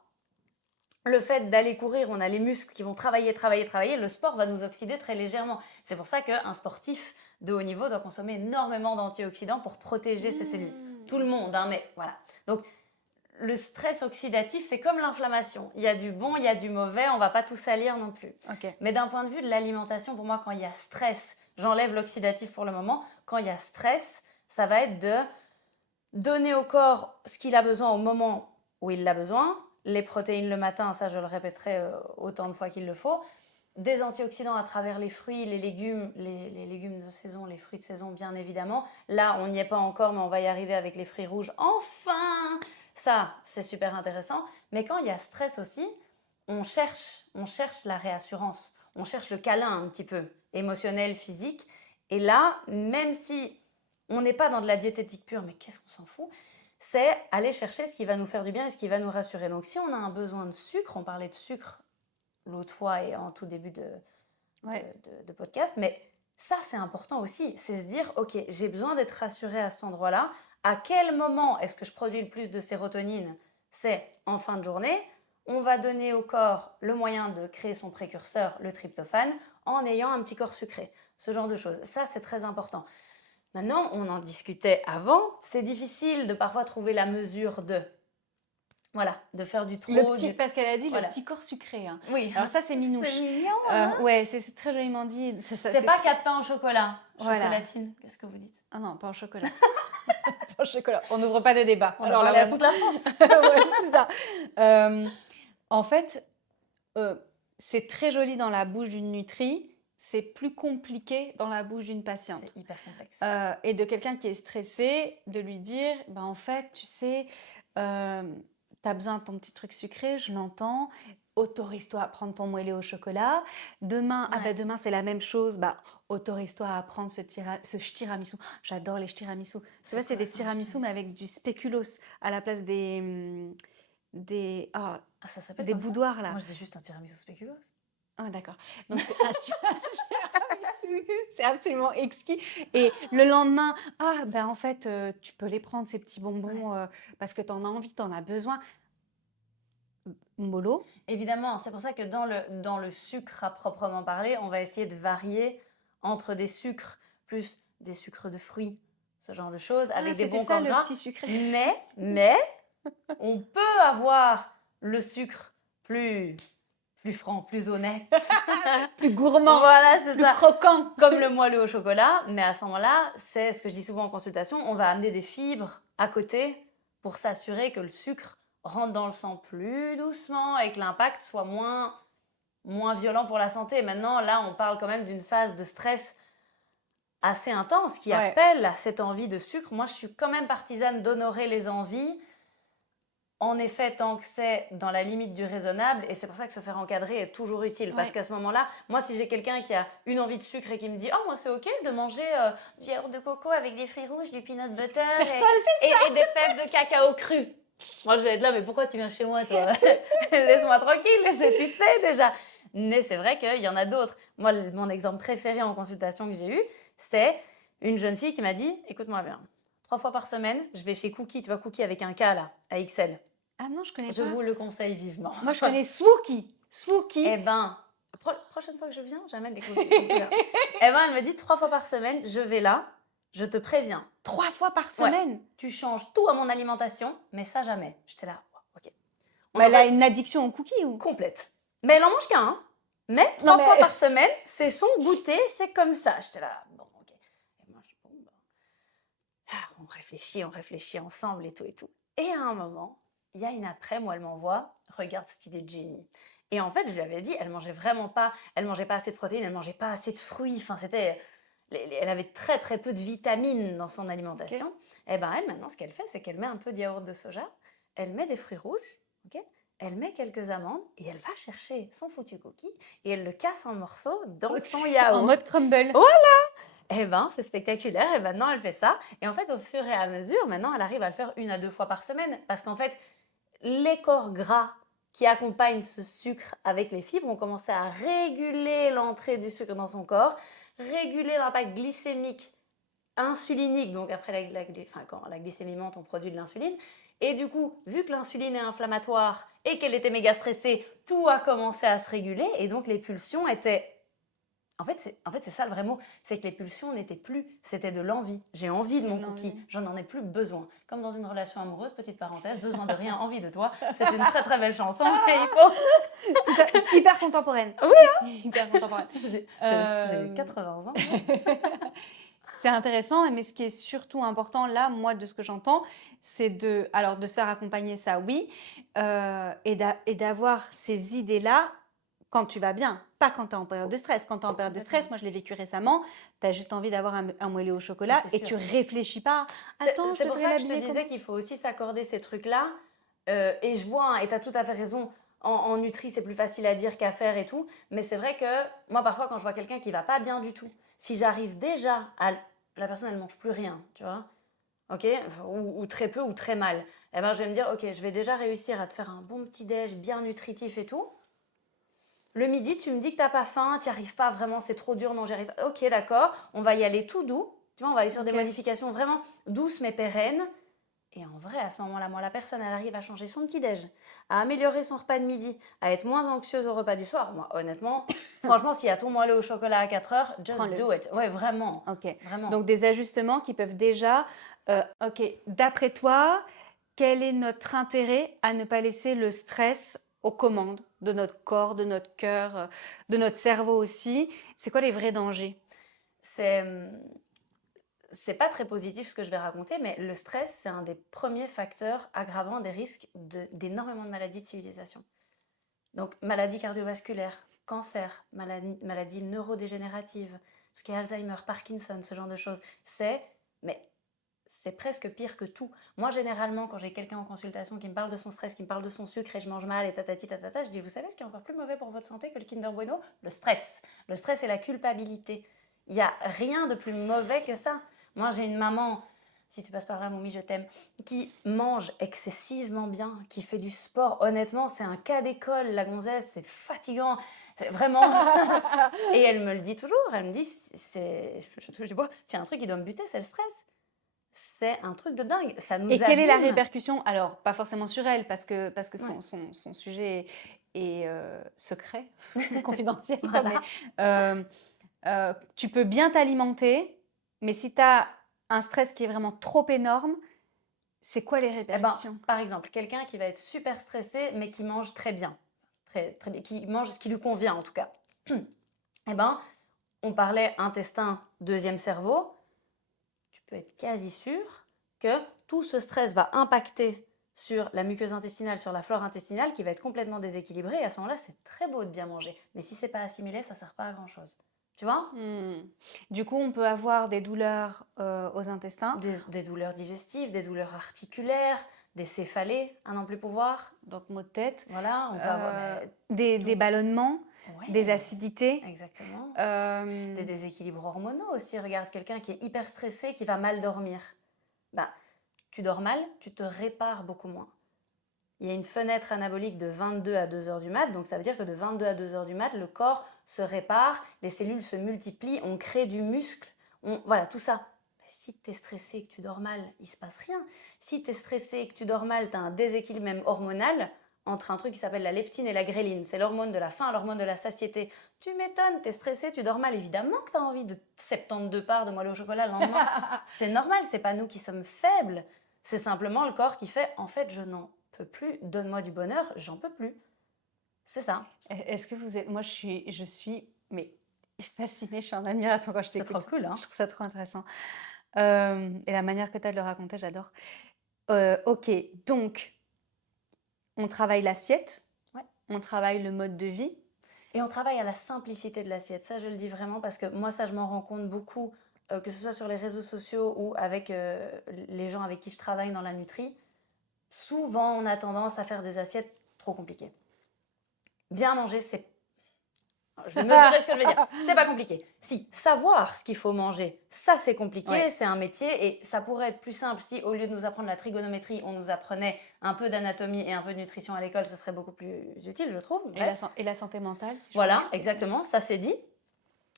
Le fait d'aller courir, on a les muscles qui vont travailler. Le sport va nous oxyder très légèrement. C'est pour ça qu'un sportif de haut niveau doit consommer énormément d'antioxydants pour protéger ses cellules. Tout le monde, hein, mais voilà. Donc, le stress oxydatif, c'est comme l'inflammation. Il y a du bon, il y a du mauvais, on ne va pas tout salir non plus. Ok. Mais d'un point de vue de l'alimentation, pour moi, quand il y a stress, j'enlève l'oxydatif pour le moment, quand il y a stress, ça va être de donner au corps ce qu'il a besoin au moment où il l'a besoin, les protéines le matin, ça je le répéterai autant de fois qu'il le faut, des antioxydants à travers les fruits, les légumes de saison, les fruits de saison bien évidemment. Là, on n'y est pas encore, mais on va y arriver avec les fruits rouges. Enfin! Ça, c'est super intéressant. Mais quand il y a stress aussi, on cherche la réassurance. On cherche le câlin un petit peu, émotionnel, physique. Et là, même si on n'est pas dans de la diététique pure, mais qu'est-ce qu'on s'en fout? C'est aller chercher ce qui va nous faire du bien et ce qui va nous rassurer. Donc si on a un besoin de sucre, on parlait de sucre l'autre fois et en tout début de podcast, mais ça c'est important aussi, c'est se dire ok, j'ai besoin d'être rassurée à cet endroit-là. À quel moment est-ce que je produis le plus de sérotonine? C'est en fin de journée. On va donner au corps le moyen de créer son précurseur, le tryptophane, en ayant un petit corps sucré. Ce genre de choses. Ça, c'est très important. Maintenant, on en discutait avant, c'est difficile de parfois trouver la mesure de. Voilà, de faire du trop. Parce qu'elle a dit Voilà. le petit corps sucré. Hein. Oui. Alors ça, c'est minouche. C'est mignon, hein. Ouais, c'est très joliment dit. C'est pas 4 pains au chocolat. Voilà. Chocolatine, qu'est-ce que vous dites? Ah non, pas au chocolat. Pas au chocolat. On n'ouvre pas de débat. On va parler à toute la France. Ouais, c'est ça. En fait, c'est très joli dans la bouche d'une nutrie. C'est plus compliqué dans la bouche d'une patiente. C'est hyper complexe. Et de quelqu'un qui est stressé, de lui dire, ben en fait, tu sais, tu as besoin de ton petit truc sucré, je l'entends, autorise-toi à prendre ton moelleux au chocolat. Demain, Ouais. demain c'est la même chose, bah, autorise-toi à prendre ce tiramisu. J'adore les tiramisu. C'est quoi des ça, un tiramisu, mais avec du spéculoos à la place des Ah, ça s'appelle des comme ça? boudoirs là. Moi, je dis juste un tiramisu spéculoos. Ah d'accord. Donc c'est un tiramisu, c'est absolument exquis. Et le lendemain, ah ben en fait, tu peux les prendre ces petits bonbons parce que tu en as envie, tu en as besoin. Mollo. Évidemment, c'est pour ça que dans le sucre à proprement parler, on va essayer de varier entre des sucres plus des sucres de fruits, ce genre de choses, avec des C'était bons ça corps le gras. petit sucré. Mais, on peut avoir le sucre plus franc, plus honnête. Plus gourmand, Voilà, c'est plus ça. croquant. Comme le moelleux au chocolat, mais à ce moment-là, c'est ce que je dis souvent en consultation, on va amener des fibres à côté pour s'assurer que le sucre rentre dans le sang plus doucement et que l'impact soit moins violent pour la santé. Maintenant, là, on parle quand même d'une phase de stress assez intense qui Ouais. appelle à cette envie de sucre. Moi, je suis quand même partisane d'honorer les envies. En effet, tant que c'est dans la limite du raisonnable, et c'est pour ça que se faire encadrer est toujours utile. Parce Ouais. qu'à ce moment-là, moi, si j'ai quelqu'un qui a une envie de sucre et qui me dit « Oh, moi, c'est OK de manger du yaourt de coco avec des fruits rouges, du peanut butter et des fèves de cacao cru. » Moi, je vais être là « Mais pourquoi tu viens chez moi, toi? Laisse-moi tranquille, tu sais déjà. » Mais c'est vrai qu'il y en a d'autres. Moi, mon exemple préféré en consultation que j'ai eu, c'est une jeune fille qui m'a dit « Écoute-moi bien. 3 fois par semaine, je vais chez Cookie, tu vois Cookie avec un K là, à XL. Ah non, je connais Je pas. vous le conseille vivement. Moi, je connais Swookie. Swookie. Eh ben, prochaine fois que je viens, j'amène les cookies. Eh ben, elle me dit 3 fois par semaine, je vais là, je te préviens. 3 fois par semaine. Tu changes tout à mon alimentation, mais ça jamais. J'étais là, ok. Mais elle a une addiction aux cookies ou? Complète. Mais elle en mange qu'un. Hein. Mais 3 fois par semaine, c'est son goûter, c'est comme ça. J'étais là, bon, ok. Et moi, je dis, bon, ben. Ah, on réfléchit ensemble et tout et tout. Et à un moment, il y a une après, moi, elle m'envoie, regarde cette idée de génie. Et en fait, je lui avais dit, elle mangeait pas assez de protéines, elle mangeait pas assez de fruits. Enfin, elle avait très très peu de vitamines dans son alimentation. Okay. Et ben elle, maintenant, ce qu'elle fait, c'est qu'elle met un peu de yaourt de soja, elle met des fruits rouges, ok, elle met quelques amandes et elle va chercher son foutu cookie et elle le casse en morceaux dans son yaourt. En mode crumble. Voilà. Eh ben, c'est spectaculaire. Et maintenant, elle fait ça. Et en fait, au fur et à mesure, maintenant, elle arrive à le faire 1 à 2 fois par semaine. Parce qu'en fait, les corps gras qui accompagnent ce sucre avec les fibres ont commencé à réguler l'entrée du sucre dans son corps, réguler l'impact glycémique, insulinique. Donc après, quand la glycémie monte, on produit de l'insuline. Et du coup, vu que l'insuline est inflammatoire et qu'elle était méga stressée, tout a commencé à se réguler. Et donc, les pulsions étaient... En fait, c'est ça le vrai mot, c'est que les pulsions n'étaient plus, c'était de l'envie. J'ai envie de mon cookie, j'en ai plus besoin. Comme dans une relation amoureuse, petite parenthèse, besoin de rien, envie de toi. C'est une très très belle chanson, mais il faut... Hyper contemporaine. Oui, hein. Hyper contemporaine. J'ai 80 ans. C'est intéressant, mais ce qui est surtout important là, moi, de ce que j'entends, c'est de se faire accompagner, ça oui, et d'avoir ces idées-là quand tu vas bien, pas quand tu es en période de stress. Quand tu es en période de stress, moi je l'ai vécu récemment, tu as juste envie d'avoir un moelleux au chocolat et tu réfléchis pas. Attends, c'est pour ça que je te disais qu'il faut aussi s'accorder ces trucs-là. Et je vois, hein, et tu as tout à fait raison, en nutri, c'est plus facile à dire qu'à faire et tout. Mais c'est vrai que moi, parfois, quand je vois quelqu'un qui va pas bien du tout, si j'arrive déjà à... La personne, elle mange plus rien, tu vois, ok, ou très peu ou très mal. Eh ben, je vais me dire, ok, je vais déjà réussir à te faire un bon petit déj bien nutritif et tout. Le midi, tu me dis que tu n'as pas faim, tu n'y arrives pas vraiment, c'est trop dur, non, j'y arrive pas. Ok, d'accord, on va y aller tout doux. Tu vois, on va aller sur des modifications vraiment douces mais pérennes. Et en vrai, à ce moment-là, moi, la personne, elle arrive à changer son petit-déj, à améliorer son repas de midi, à être moins anxieuse au repas du soir. Moi, honnêtement, franchement, s'il y a ton moelleux au chocolat à 4 heures, just do it. Ouais, vraiment. Ok. Vraiment. Donc, des ajustements qui peuvent déjà... ok, d'après toi, quel est notre intérêt à ne pas laisser le stress aux commandes de notre corps, de notre cœur, de notre cerveau aussi? C'est quoi les vrais dangers? C'est c'est pas très positif ce que je vais raconter, mais le stress, c'est un des premiers facteurs aggravant des risques d'énormément de maladies de civilisation. Donc, maladies cardiovasculaires, cancer, maladies neurodégénératives, tout ce qui est Alzheimer, Parkinson, ce genre de choses. Mais c'est presque pire que tout. Moi, généralement, quand j'ai quelqu'un en consultation qui me parle de son stress, qui me parle de son sucre et je mange mal et tatati tatata, je dis, vous savez ce qui est encore plus mauvais pour votre santé que le Kinder Bueno? Le stress. Le stress et la culpabilité. Il n'y a rien de plus mauvais que ça. Moi, j'ai une maman, si tu passes par là, Moumi, je t'aime, qui mange excessivement bien, qui fait du sport. Honnêtement, c'est un cas d'école, la gonzesse, c'est fatigant. C'est vraiment. Et elle me le dit toujours. Elle me dit, je touche du bois, s'il y a un truc qui doit me buter, c'est le stress. C'est un truc de dingue. Ça nous Et quelle est la abîme. répercussion? Alors, pas forcément sur elle, parce que Ouais. son sujet est secret, confidentiel, quoi, Voilà. mais tu peux bien t'alimenter, mais si tu as un stress qui est vraiment trop énorme, c'est quoi les Eh ben, répercussions? par exemple, quelqu'un qui va être super stressé, mais qui mange très bien. Très, très bien. Qui mange ce qui lui convient, en tout cas. Eh ben, on parlait intestin, deuxième cerveau. Tu peux être quasi sûr que tout ce stress va impacter sur la muqueuse intestinale, sur la flore intestinale, qui va être complètement déséquilibrée. Et à ce moment-là, c'est très beau de bien manger. Mais si c'est pas assimilé, ça sert pas à grand-chose. Tu vois? Du coup, on peut avoir des douleurs aux intestins, Des douleurs digestives, des douleurs articulaires, des céphalées, à n'en plus pouvoir. donc maux de tête, Voilà, on peut avoir des ballonnements, des ouais, acidités. exactement. euh, Des déséquilibres hormonaux aussi. Regarde quelqu'un qui est hyper stressé, qui va mal dormir. Ben, tu dors mal, tu te répares beaucoup moins. Il y a une fenêtre anabolique de 22 à 2 heures du mat, donc ça veut dire que de 22 à 2 heures du mat, le corps se répare, les cellules se multiplient, on crée du muscle, voilà, tout ça. Si tu es stressé et que tu dors mal, il se passe rien. Si tu es stressé et que tu dors mal, tu as un déséquilibre même hormonal entre un truc qui s'appelle la leptine et la gréline. C'est l'hormone de la faim, l'hormone de la satiété. Tu m'étonnes, tu es stressé, tu dors mal. Évidemment que tu as envie de 72 parts de moelle au chocolat le lendemain. C'est normal, c'est pas nous qui sommes faibles. C'est simplement le corps qui fait, en fait, je n'en peux plus, donne-moi du bonheur, j'en peux plus. C'est ça. Est-ce que vous êtes... Moi, je suis mais fascinée, je suis en admiration quand je C'est t'écoute. trop cool, hein? Je trouve ça trop intéressant. Et la manière que tu as de le raconter, j'adore. Ok, donc, on travaille l'assiette, Ouais. on travaille le mode de vie. Et on travaille à la simplicité de l'assiette. Ça, je le dis vraiment parce que moi, ça, je m'en rends compte beaucoup, que ce soit sur les réseaux sociaux ou avec les gens avec qui je travaille dans la nutrie. Souvent, on a tendance à faire des assiettes trop compliquées. Bien manger, c'est... Je vais mesurer ce que je vais dire. C'est pas compliqué. Si, savoir ce qu'il faut manger, ça c'est compliqué, Ouais. c'est un métier et ça pourrait être plus simple si au lieu de nous apprendre la trigonométrie, on nous apprenait un peu d'anatomie et un peu de nutrition à l'école, ce serait beaucoup plus utile, je trouve. Et la santé mentale, si je Voilà, peux dire. exactement, ça c'est dit.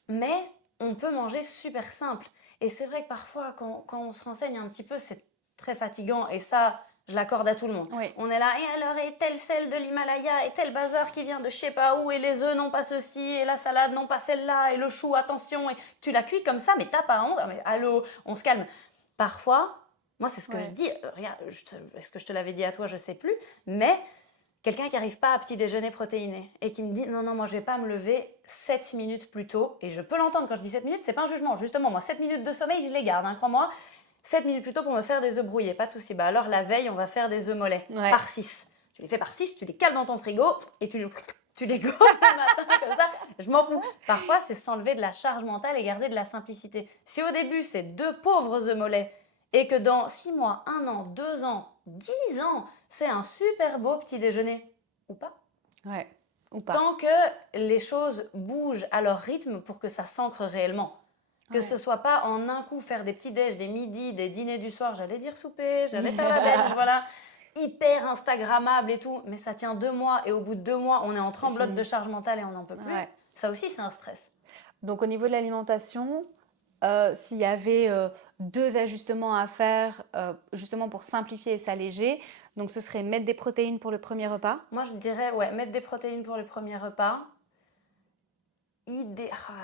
Mais on peut manger super simple. Et c'est vrai que parfois, quand on se renseigne un petit peu, c'est très fatigant. Et ça, je l'accorde à tout le monde. Oui. On est là, et alors, et tel sel de l'Himalaya, et tel bazar qui vient de je sais pas où, et les œufs, non pas ceci, et la salade, non pas celle-là, et le chou, attention, et tu la cuis comme ça, mais t'as pas honte. Ah, mais allô, on se calme. Parfois, moi, c'est ce que Ouais. je dis. Regarde, est-ce que je te l'avais dit à toi, je sais plus. Mais quelqu'un qui n'arrive pas à petit déjeuner protéiné et qui me dit non, non, moi je vais pas me lever 7 minutes plus tôt. Et je peux l'entendre quand je dis 7 minutes, c'est pas un jugement. Justement, moi, 7 minutes de sommeil, je les garde, hein, crois-moi. 7 minutes plus tôt pour me faire des œufs brouillés, pas de souci. Bah alors la veille, on va faire des œufs mollets Ouais. par 6. Tu les fais par 6, tu les cales dans ton frigo et tu les gaufres le matin comme ça. Je m'en fous. Parfois, c'est s'enlever de la charge mentale et garder de la simplicité. Si au début, c'est 2 pauvres œufs mollets et que dans 6 mois, 1 an, 2 ans, 10 ans, c'est un super beau petit déjeuner, ou pas. Ouais. Ou pas. Tant que les choses bougent à leur rythme pour que ça s'ancre réellement. Que ce soit pas en un coup faire des petits déj, des midis, des dîners du soir, j'allais dire souper, j'allais faire la belge, voilà, hyper instagrammable et tout, mais ça tient 2 mois et au bout de 2 mois, on est en tremblote de charge mentale et on n'en peut plus. Ouais. Ça aussi, c'est un stress. Donc, au niveau de l'alimentation, s'il y avait 2 ajustements à faire, justement pour simplifier et s'alléger, donc ce serait mettre des protéines pour le premier repas. Moi, je dirais, ouais, mettre des protéines pour le premier repas.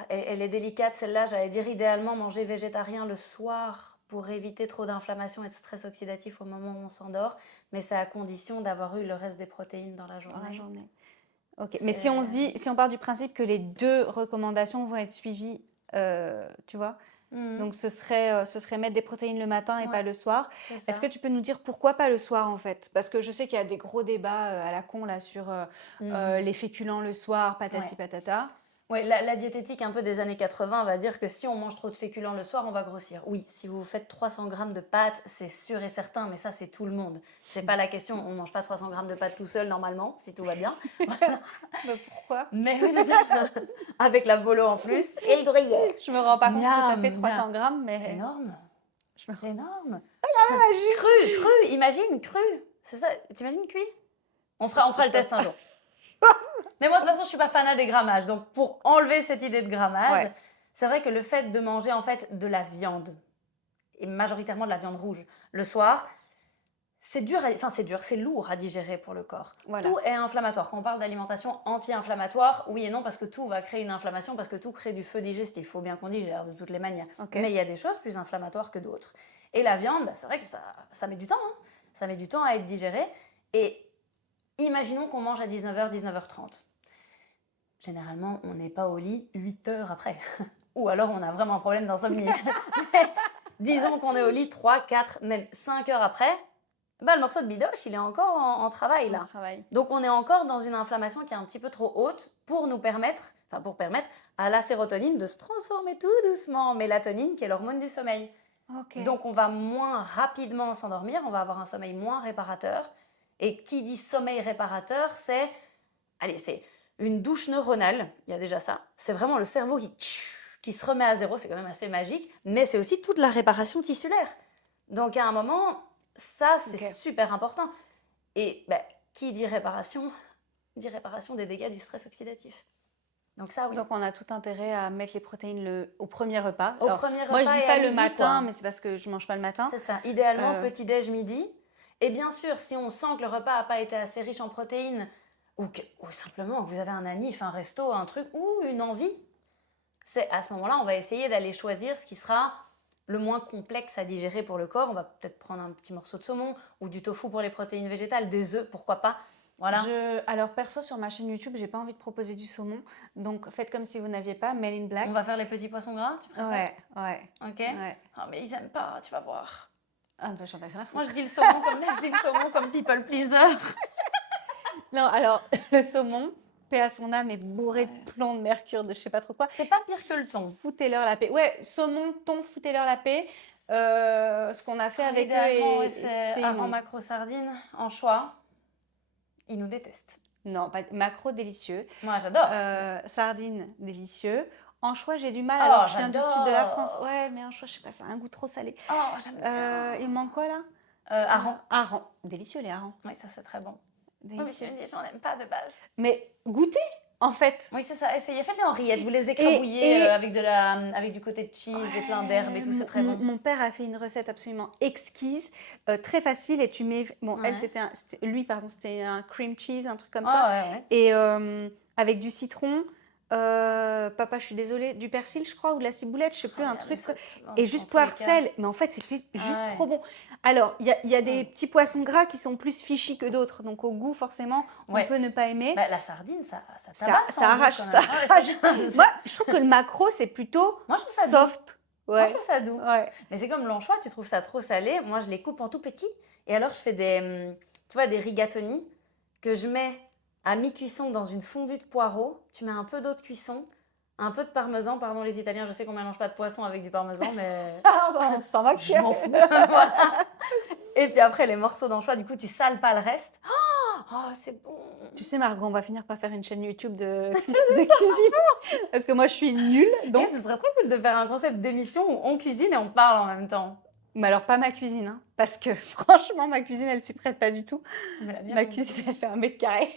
Elle est délicate celle-là, j'allais dire idéalement manger végétarien le soir pour éviter trop d'inflammation et de stress oxydatif au moment où on s'endort, mais c'est à condition d'avoir eu le reste des protéines dans la Dans la journée. journée. Ok. Mais si on se dit, si on part du principe que les 2 recommandations vont être suivies, tu vois, Mhm. donc ce serait mettre des protéines le matin et Ouais. pas le soir. C'est ça. Est-ce que tu peux nous dire pourquoi pas le soir en fait? Parce que je sais qu'il y a des gros débats à la con là sur Mhm. les féculents le soir, patati Ouais. patata. Ouais, la diététique un peu des années 80 va dire que si on mange trop de féculents le soir, on va grossir. Oui, si vous faites 300 grammes de pâtes, c'est sûr et certain, mais ça, c'est tout le monde. C'est pas la question. On mange pas 300 grammes de pâtes tout seul, normalement, si tout va bien. Voilà. Bah, pourquoi? Mais oui, c'est ça. Avec la bolo en plus. Et le gruyère. Je me rends pas compte ce que ça fait Miam, 300 grammes, mais C'est énorme. je me- C'est énorme. la magie. Cru, imagine, cru. C'est ça, t'imagines cuit? On fera le test un jour. Mais moi, de toute façon, je suis pas fanat des grammages. Donc, pour enlever cette idée de grammage, Ouais. c'est vrai que le fait de manger en fait de la viande, et majoritairement de la viande rouge, le soir, c'est dur, c'est lourd à digérer pour le corps. Voilà. Tout est inflammatoire. Quand on parle d'alimentation anti-inflammatoire, oui et non, parce que tout va créer une inflammation, parce que tout crée du feu digestif. Il faut bien qu'on digère de toutes les manières. Ok. Mais il y a des choses plus inflammatoires que d'autres. Et la viande, c'est vrai que ça met du temps. Hein. Ça met du temps à être digéré. Et imaginons qu'on mange à 19h, 19h30. Généralement, on n'est pas au lit 8 heures après. Ou alors, on a vraiment un problème d'insomnie. Disons qu'on est au lit 3, 4, même 5 heures après. Bah, le morceau de bidoche, il est encore en travail là. Donc on est encore dans une inflammation qui est un petit peu trop haute pour permettre à la sérotonine de se transformer tout doucement en mélatonine, qui est l'hormone du sommeil. Ok. Donc on va moins rapidement s'endormir, on va avoir un sommeil moins réparateur. Et qui dit sommeil réparateur, c'est une douche neuronale, il y a déjà ça. C'est vraiment le cerveau qui se remet à zéro, c'est quand même assez magique. Mais c'est aussi toute la réparation tissulaire. Donc à un moment... Ça, c'est super important. Et qui dit réparation des dégâts du stress oxydatif. Donc ça, oui. Donc on a tout intérêt à mettre les protéines au premier repas. Au premier repas. Moi, je dis et pas à le midi, matin, quoi. mais c'est parce que je mange pas le matin. C'est ça. Idéalement, petit-déj, midi. Et bien sûr, si on sent que le repas n'a pas été assez riche en protéines, ou simplement vous avez un anniv, un resto, un truc, ou une envie, c'est à ce moment-là, on va essayer d'aller choisir ce qui sera le moins complexe à digérer pour le corps. On va peut-être prendre un petit morceau de saumon ou du tofu pour les protéines végétales, des œufs, pourquoi pas. Voilà. Alors perso, sur ma chaîne YouTube, j'ai pas envie de proposer du saumon. Donc faites comme si vous n'aviez pas, Men in Black. On va faire les petits poissons gras, tu préfères? Ouais. Ok. Ouais. Oh, mais ils aiment pas, tu vas voir. Ah bah j'en ai rien à foutre. Moi, je dis le saumon comme people pleaser. Non, alors le saumon, paix à son âme, est bourré de plomb, de mercure, de je sais pas trop quoi. C'est pas pire que le thon. Foutez-leur la paix. Ouais, saumon, thon, foutez-leur la paix. Ce qu'on a fait avec eux, c'est immonde. avant macro sardine, anchois. Ils nous détestent. Non, pas macro délicieux. Moi, j'adore. Sardines délicieux. Anchois, j'ai du mal. Oh, Alors, je viens du j'adore. sud de la France. Ouais, mais anchois, je sais pas, ça a un goût trop salé. Oh, j'aime bien. Il me manque quoi là? Hareng. Hareng. Délicieux les harengs. Oui, ça c'est très bon. Délicieux. Oui, mais j'en aime pas de base. Mais goûtez, en fait. Oui, c'est ça. Essayez, faites-les en rillettes. Vous les écrabouillez avec du côté de cheese et plein d'herbes et tout, c'est très bon. Mon père a fait une recette absolument exquise, très facile, et tu mets... Bon, Ouais. c'était un cream cheese, un truc comme Ah, ça. ouais. Et avec du citron, papa, je suis désolée, du persil, je crois, ou de la ciboulette, je sais plus, un truc. Et juste poivre, sel. Mais en fait, c'était juste ouais. trop bon. Alors, il y a des petits poissons gras qui sont plus fishy que d'autres. Donc, au goût, forcément, on Ouais. peut ne pas aimer. La sardine, ça tabasse. Ça arrache, ça arrache. Moi, je trouve que le macro, c'est plutôt Moi, je trouve ça doux. soft. Moi, Ouais. je trouve ça doux. Ouais. Mais c'est comme l'anchois, tu trouves ça trop salé. Moi, je les coupe en tout petit. Et alors, je fais des rigatoni que je mets à mi-cuisson dans une fondue de poireaux. Tu mets un peu d'eau de cuisson, un peu de parmesan. Pardon, les Italiens, je sais qu'on ne mélange pas de poisson avec du parmesan, mais Ah, bah, ça va je m'en fous. Voilà. Et puis après, les morceaux d'anchois, du coup, tu sales pas le reste. Oh, c'est bon. Tu sais, Margot, on va finir par faire une chaîne YouTube de cuisine. Parce que moi, je suis nulle. Donc... Et ce serait trop cool de faire un concept d'émission où on cuisine et on parle en même temps. Mais alors, pas ma cuisine, hein, parce que franchement, ma cuisine, elle s'y prête pas du tout. Mais la mienne, Ma cuisine, elle fait 1 mètre carré.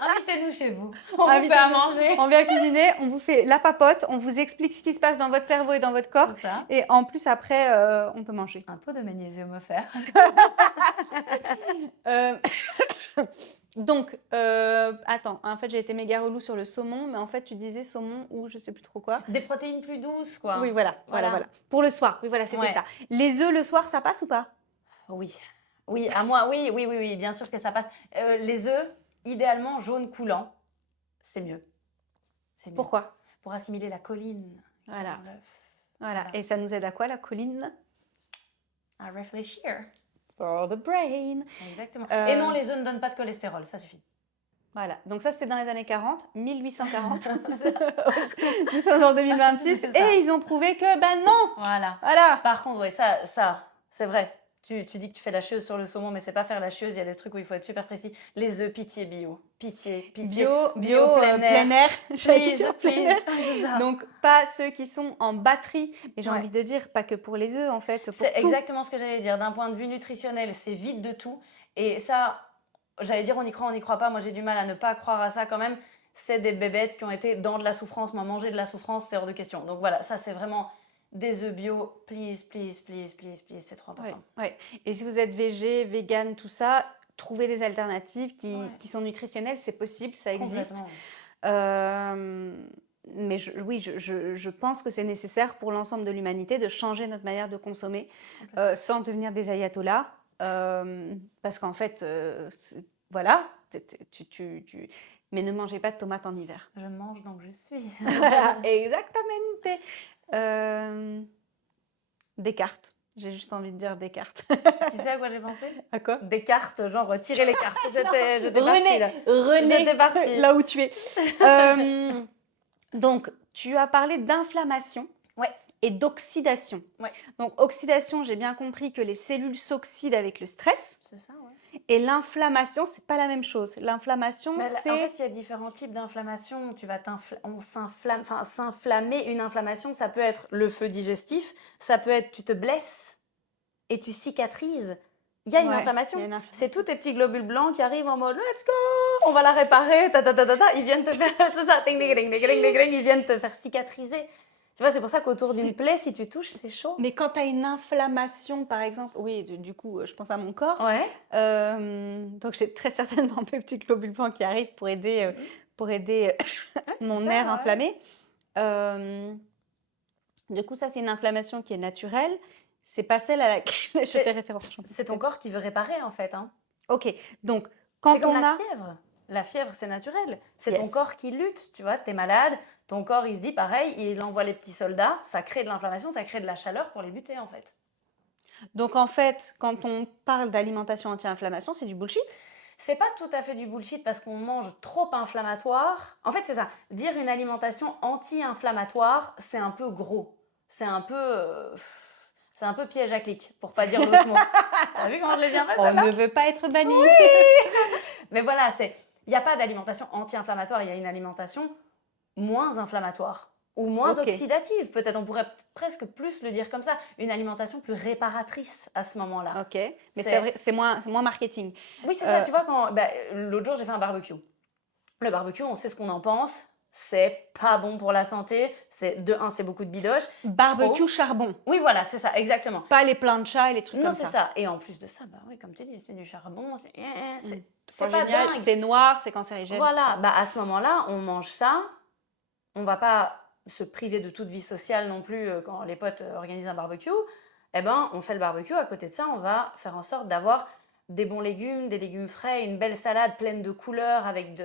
Invitez-nous chez vous. On vous fait à manger. On vient cuisiner, on vous fait la papote, on vous explique ce qui se passe dans votre cerveau et dans votre corps. C'est ça. Et en plus, après, on peut manger. Un peu de magnésium offert. Donc, attends, en fait, j'ai été méga relou sur le saumon, mais en fait, tu disais saumon ou je sais plus trop quoi. Des protéines plus douces, quoi. Oui, voilà. Pour le soir, oui, voilà, c'était Ouais. ça. Les œufs le soir, ça passe ou pas? Oui. Oui, à moi, oui, bien sûr que ça passe. Les œufs, idéalement jaune coulant, c'est mieux. C'est mieux. Pourquoi? Pour assimiler la choline qu'il y a Voilà. dans l'œuf. Voilà. Et ça nous aide à quoi, la choline? À réfléchir. For the brain. Exactement. Et non, les œufs ne donnent pas de cholestérol, ça suffit. Voilà, donc ça c'était dans les années 40, 1840. Nous sommes en 2026 C'est ça. et ils ont prouvé que ben non. Voilà. Voilà. Par contre, oui, ça, c'est vrai. Tu dis que tu fais la chieuse sur le saumon, mais c'est pas faire la chieuse. Il y a des trucs où il faut être super précis. Les œufs, pitié bio. Pitié. Bio, plein air. J'allais Please, dire plein please. air. C'est ça. Donc pas ceux qui sont en batterie, mais j'ai Ouais. envie de dire pas que pour les œufs en fait, pour C'est tout. exactement ce que j'allais dire. D'un point de vue nutritionnel, c'est vide de tout. Et ça, j'allais dire on y croit pas. Moi, j'ai du mal à ne pas croire à ça quand même. C'est des bébêtes qui ont été dans de la souffrance. Moi, manger de la souffrance, c'est hors de question. Donc voilà, ça, c'est vraiment des œufs bio. Please, please, please, please, please. C'est trop important. Ouais. Et si vous êtes végé, vegan, tout ça, trouvez des alternatives qui sont nutritionnelles, c'est possible, ça existe. Mais je pense que c'est nécessaire pour l'ensemble de l'humanité de changer notre manière de consommer sans devenir des ayatollahs. Parce qu'en fait, voilà, mais ne mangez pas de tomates en hiver. Je mange donc je suis. Voilà, exactement. Descartes. J'ai juste envie de dire Descartes. Tu sais à quoi j'ai pensé? À quoi? Des cartes, genre tirer les cartes. J'étais partie là. René, J'étais partie. là où tu es. Donc, tu as parlé d'inflammation et d'oxydation. Ouais. Donc, oxydation, j'ai bien compris que les cellules s'oxydent avec le stress. C'est ça, ouais. Et l'inflammation, c'est pas la même chose. L'inflammation, c'est... En fait, il y a différents types d'inflammation. Tu vas s'inflammer. Une inflammation, ça peut être le feu digestif, ça peut être tu te blesses et tu cicatrises. Il y a une inflammation. C'est tous tes petits globules blancs qui arrivent en mode let's go, on va la réparer, ils viennent te faire, c'est ça, ils viennent te faire cicatriser. Tu vois, c'est pour ça qu'autour d'une plaie, si tu touches, c'est chaud. Mais quand tu as une inflammation, par exemple, oui, du coup, je pense à mon corps. Ouais. Donc, j'ai très certainement mes petits globules blancs qui arrivent pour aider mon nerf inflammé. Du coup, ça, c'est une inflammation qui est naturelle. C'est pas celle à laquelle je fais référence. C'est ton corps qui veut réparer, en fait. Hein. Ok, donc quand c'est comme on la a... fièvre. La fièvre, c'est naturel. C'est Yes. ton corps qui lutte, tu vois. T'es malade, ton corps, il se dit pareil, il envoie les petits soldats, ça crée de l'inflammation, ça crée de la chaleur pour les buter, en fait. Donc, en fait, quand on parle d'alimentation anti-inflammation, c'est du bullshit? C'est pas tout à fait du bullshit parce qu'on mange trop inflammatoire. En fait, c'est ça. Dire une alimentation anti-inflammatoire, c'est un peu gros. C'est un peu piège à clic, pour pas dire l'autre mot. T'as vu comment je l'ai bien fait, On ne veut pas être banni. Oui. Mais voilà, il n'y a pas d'alimentation anti-inflammatoire, il y a une alimentation moins inflammatoire ou moins oxydative. Peut-être on pourrait presque plus le dire comme ça. Une alimentation plus réparatrice à ce moment-là. Ok, mais c'est vrai, c'est moins marketing. Oui, c'est ça. Tu vois, l'autre jour, j'ai fait un barbecue. Le barbecue, on sait ce qu'on en pense. C'est pas bon pour la santé. C'est beaucoup de bidoche. Barbecue charbon. Oui, voilà, c'est ça, exactement. Pas les planchas et les trucs comme ça. Non, c'est ça. Et en plus de ça, oui, comme tu dis, c'est du charbon. C'est pas pas génial. dingue. C'est noir, c'est cancérigène. Voilà, à ce moment-là, on mange ça. On va pas se priver de toute vie sociale non plus quand les potes organisent un barbecue. Eh ben, on fait le barbecue. À côté de ça, on va faire en sorte d'avoir des bons légumes, des légumes frais, une belle salade pleine de couleurs avec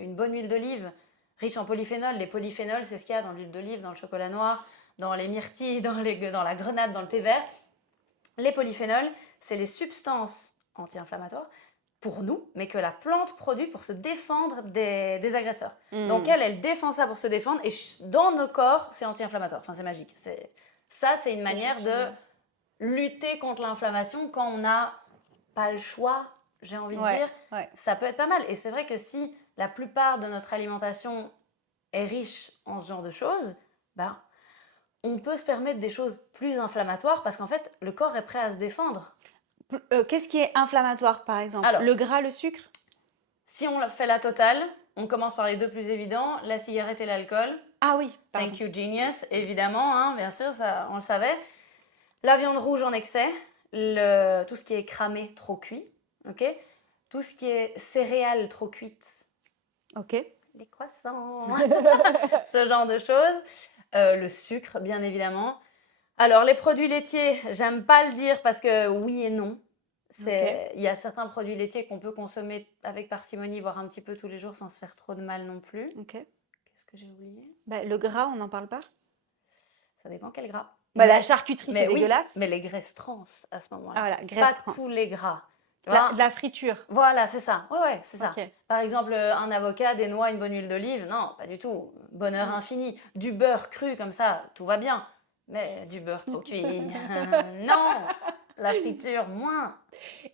une bonne huile d'olive riche en polyphénols. Les polyphénols, c'est ce qu'il y a dans l'huile d'olive, dans le chocolat noir, dans les myrtilles, dans la grenade, dans le thé vert. Les polyphénols, c'est les substances anti-inflammatoires pour nous, mais que la plante produit pour se défendre des agresseurs. Donc elle défend ça pour se défendre et dans nos corps, c'est anti-inflammatoire. Enfin, c'est magique. C'est une manière de lutter contre l'inflammation quand on n'a pas le choix, j'ai envie de dire. Ouais. Ça peut être pas mal. Et c'est vrai que si la plupart de notre alimentation est riche en ce genre de choses, on peut se permettre des choses plus inflammatoires parce qu'en fait, le corps est prêt à se défendre. Qu'est-ce qui est inflammatoire, par exemple? Alors, le gras, le sucre? Si on fait la totale, on commence par les deux plus évidents, la cigarette et l'alcool. Ah oui, pardon. Thank you, genius, évidemment, hein, bien sûr, ça, on le savait. La viande rouge en excès, tout ce qui est cramé, trop cuit, ok. tout ce qui est céréales trop cuites, Ok. les croissants, ce genre de choses. Le sucre, bien évidemment. Alors, les produits laitiers, j'aime pas le dire parce que oui et non. Il y a certains produits laitiers qu'on peut consommer avec parcimonie, voire un petit peu tous les jours sans se faire trop de mal non plus. Ok. Qu'est-ce que j'ai oublié? Bah, le gras, on n'en parle pas? Ça dépend quel gras. Bah, la charcuterie, c'est oui, dégueulasse. mais les graisses trans à ce Ah moment-là. voilà, graisse Pas trans. tous les gras. Tu De vois? la friture. Voilà, c'est ça. Ouais, c'est ça. Ok. Par exemple, un avocat, des noix, une bonne huile d'olive, non, pas du tout. Bonheur infini. Du beurre cru comme ça, tout va bien. Mais du beurre trop cuit, non. La friture, moins.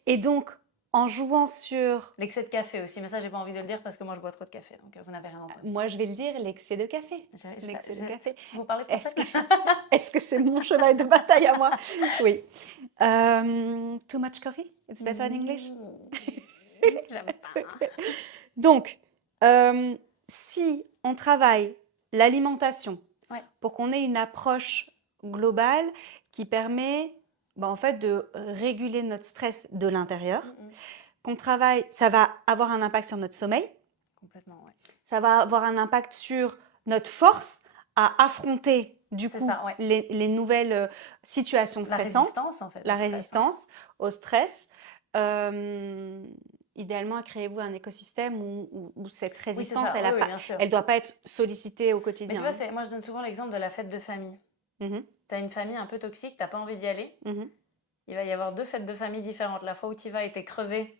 Et donc, en jouant sur... L'excès de café aussi, mais ça, j'ai pas envie de le dire parce que moi, je bois trop de café, donc vous n'avez rien entendu. Moi, je vais le dire, l'excès de café. J'ai- L'excès j'ai- de café. Vous parlez français? Est-ce que c'est mon cheval de bataille à moi? Oui. Too much coffee? It's better in English? J'aime pas. Donc, si on travaille l'alimentation Ouais. pour qu'on ait une approche globale qui permet en fait de réguler notre stress de l'intérieur, qu'on travaille, ça va avoir un impact sur notre sommeil, Complètement, ouais. ça va avoir un impact sur notre force à affronter du C'est coup ça, ouais. les nouvelles situations La stressantes, résistance, en fait. la au stress, hein. résistance au stress. Idéalement, créez-vous un écosystème où cette Oui, c'est résistance, ça. elle Oui, a oui, pas, bien sûr. elle doit pas être sollicitée au Mais quotidien. tu vois, moi, je donne souvent l'exemple de la fête de famille. Mhm, Tu as une famille un peu toxique, t'as pas envie d'y aller. mhm. Il va y avoir 2 fêtes de famille différentes. La fois où tu y vas et t'es crevé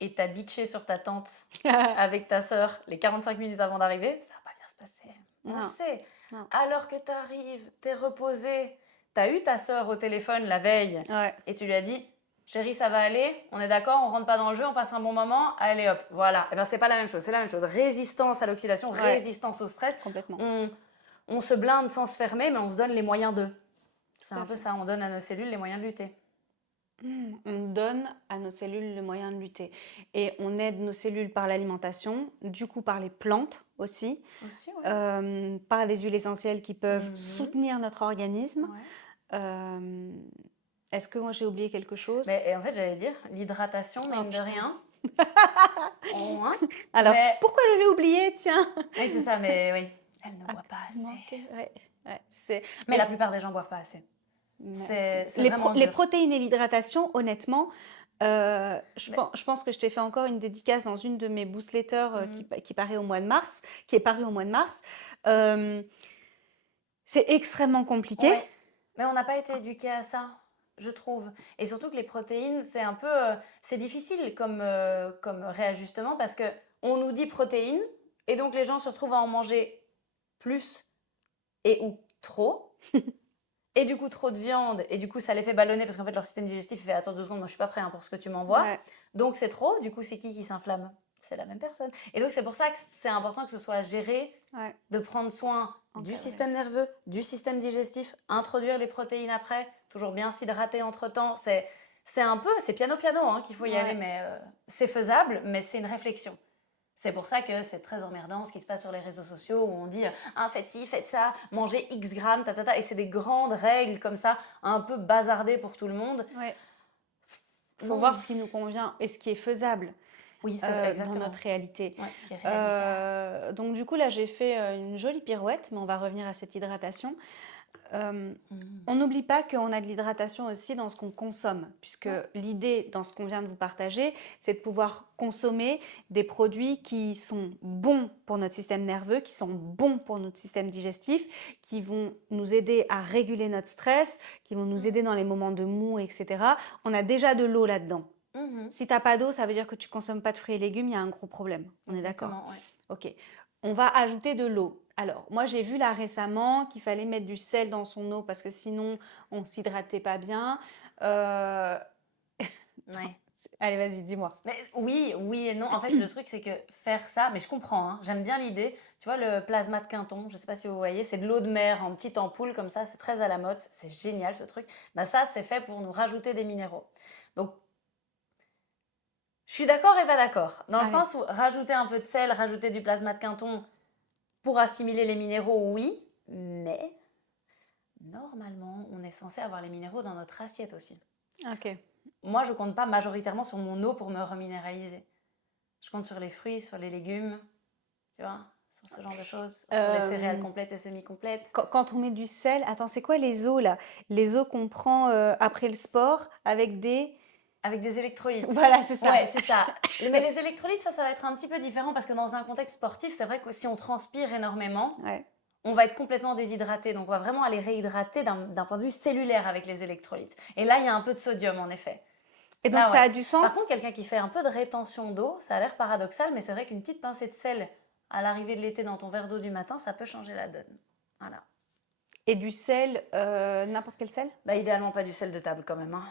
et t'as bitché sur ta tante avec ta sœur les 45 minutes avant d'arriver, ça va pas bien se passer. On le Non, sait. non. Alors que t'arrives, t'es reposé, t'as eu ta sœur au téléphone la veille Ouais, et tu lui as dit chérie, ça va aller, on est d'accord, on rentre pas dans le jeu, on passe un bon moment, allez hop, voilà. Et ben c'est pas la même chose, c'est la même chose. Résistance à l'oxydation, Ouais. résistance au stress. complètement. On se blinde sans se fermer, mais on se donne les moyens d'eux. C'est Tout à un peu fait. ça, on donne à nos cellules les moyens de lutter. On donne à nos cellules le moyen de lutter. Et on aide nos cellules par l'alimentation, du coup par les plantes aussi, Aussi, ouais. par des huiles essentielles qui peuvent Mhm. soutenir notre organisme. Ouais. Est-ce que moi j'ai oublié quelque chose? Et en fait, j'allais dire, l'hydratation, mine de putain. rien. Hein. Alors, Mais- pourquoi je l'ai oublié, tiens? Oui, c'est ça, mais oui. Elle ne Ah, boit pas assez. manqué, ouais, c'est... Mais la plupart des gens boivent pas assez. Merci. c'est vraiment les dur. protéines et l'hydratation, honnêtement, je Mais- pense que je t'ai fait encore une dédicace dans une de mes newsletters qui paraît au mois de mars, qui est parue au mois de mars. C'est extrêmement compliqué. Ouais. Mais on n'a pas été éduqués à ça, je trouve. Et surtout que les protéines, c'est un peu... c'est difficile comme réajustement parce que on nous dit protéines et donc les gens se retrouvent à en manger plus et ou trop. Et du coup, trop de viande, et du coup, ça les fait ballonner parce qu'en fait, leur système digestif il fait attends 2 secondes, moi je suis pas prêt pour ce que tu m'envoies. Ouais. Donc c'est trop, du coup, c'est qui s'inflamme? C'est la même personne. Et donc, c'est pour ça que c'est important que ce soit géré, Ouais. de prendre soin du Encadré. système nerveux, du système digestif, introduire les protéines après, toujours bien s'hydrater entre temps. C'est un peu, c'est piano-piano hein, qu'il faut y Ouais. aller, mais c'est faisable, mais c'est une réflexion. C'est pour ça que c'est très emmerdant ce qui se passe sur les réseaux sociaux où on dit faites ci, faites ça, mangez X grammes, et c'est des grandes règles comme ça, un peu bazardées pour tout le monde. Ouais. Faut Non. voir ce qui nous convient et ce qui est faisable Oui, c'est dans exactement. notre réalité. Ouais, ce qui est réalisable. Donc du coup là j'ai fait une jolie pirouette, mais on va revenir à cette hydratation. On n'oublie pas qu'on a de l'hydratation aussi dans ce qu'on consomme, puisque l'idée dans ce qu'on vient de vous partager, c'est de pouvoir consommer des produits qui sont bons pour notre système nerveux, qui sont bons pour notre système digestif, qui vont nous aider à réguler notre stress, qui vont nous aider dans les moments de mou, etc. On a déjà de l'eau là-dedans. Si tu n'as pas d'eau, ça veut dire que tu ne consommes pas de fruits et légumes, il y a un gros problème. On est d'accord? Exactement, ouais. Ok. On va ajouter de l'eau. Alors, moi, j'ai vu là récemment qu'il fallait mettre du sel dans son eau parce que sinon, on ne s'hydratait pas bien. Ouais. Allez, vas-y, dis-moi. Mais oui et non. En fait, le truc, c'est que faire ça, mais je comprends, hein, j'aime bien l'idée. Tu vois, le plasma de Quinton, je ne sais pas si vous voyez, c'est de l'eau de mer en petite ampoule comme ça, c'est très à la mode, c'est génial ce truc. Bah, ça, c'est fait pour nous rajouter des minéraux. Donc, je suis d'accord et pas d'accord. Dans le Allez. sens où rajouter un peu de sel, rajouter du plasma de Quinton pour assimiler les minéraux, oui, mais normalement, on est censé avoir les minéraux dans notre assiette aussi. Ok. moi, je compte pas majoritairement sur mon eau pour me reminéraliser. Je compte sur les fruits, sur les légumes, tu vois, sur ce genre de choses, sur les céréales Euh, complètes et semi-complètes. quand on met du sel, attends, c'est quoi les os là? Les os qu'on prend après le sport avec des... Avec des électrolytes. Voilà, c'est ça. Ouais, c'est ça. Mais les électrolytes, ça va être un petit peu différent parce que dans un contexte sportif, c'est vrai que si on transpire énormément, Ouais. on va être complètement déshydraté. Donc, on va vraiment aller réhydrater d'un point de vue cellulaire avec les électrolytes. Et là, il y a un peu de sodium, en effet. Et donc Là, ça ouais. a du Par sens? contre, quelqu'un qui fait un peu de rétention d'eau, ça a l'air paradoxal, mais c'est vrai qu'une petite pincée de sel à l'arrivée de l'été dans ton verre d'eau du matin, ça peut changer la donne. Voilà. Et du sel, n'importe quel sel? Bah, idéalement, pas du sel de table quand même, hein.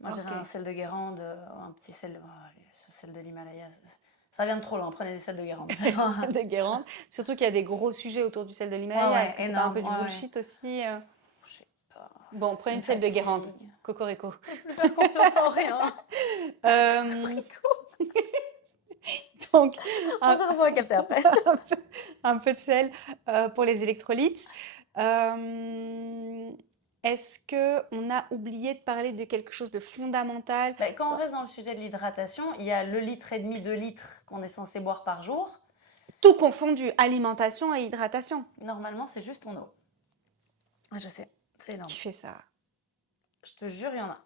Moi, je Ok. dirais un sel de Guérande, un petit sel de... oh, allez, ce sel de l'Himalaya, ça vient de trop loin. Prenez des sels de Guérande. Le sel de Guérande. Surtout qu'il y a des gros sujets autour du sel de Ouais, l'Himalaya. ouais, Est-ce que c'est pas un énorme. peu du Ouais, ouais. bullshit aussi Je sais pas. Bon, prenez Une du sel de Guérande. fatigue. Cocorico. Je peux plus faire confiance en rien. Euh, donc, Mon cerveau a capté après. un peu de sel pour les électrolytes. Euh, Est-ce qu'on a oublié de parler de quelque chose de fondamental? Bah, quand on reste dans le sujet de l'hydratation, il y a le litre et demi, 2 litres qu'on est censé boire par jour. Tout confondu, alimentation et hydratation. Normalement, c'est juste ton eau. Je sais, c'est énorme. Qui fait ça? Je te jure, il y en a.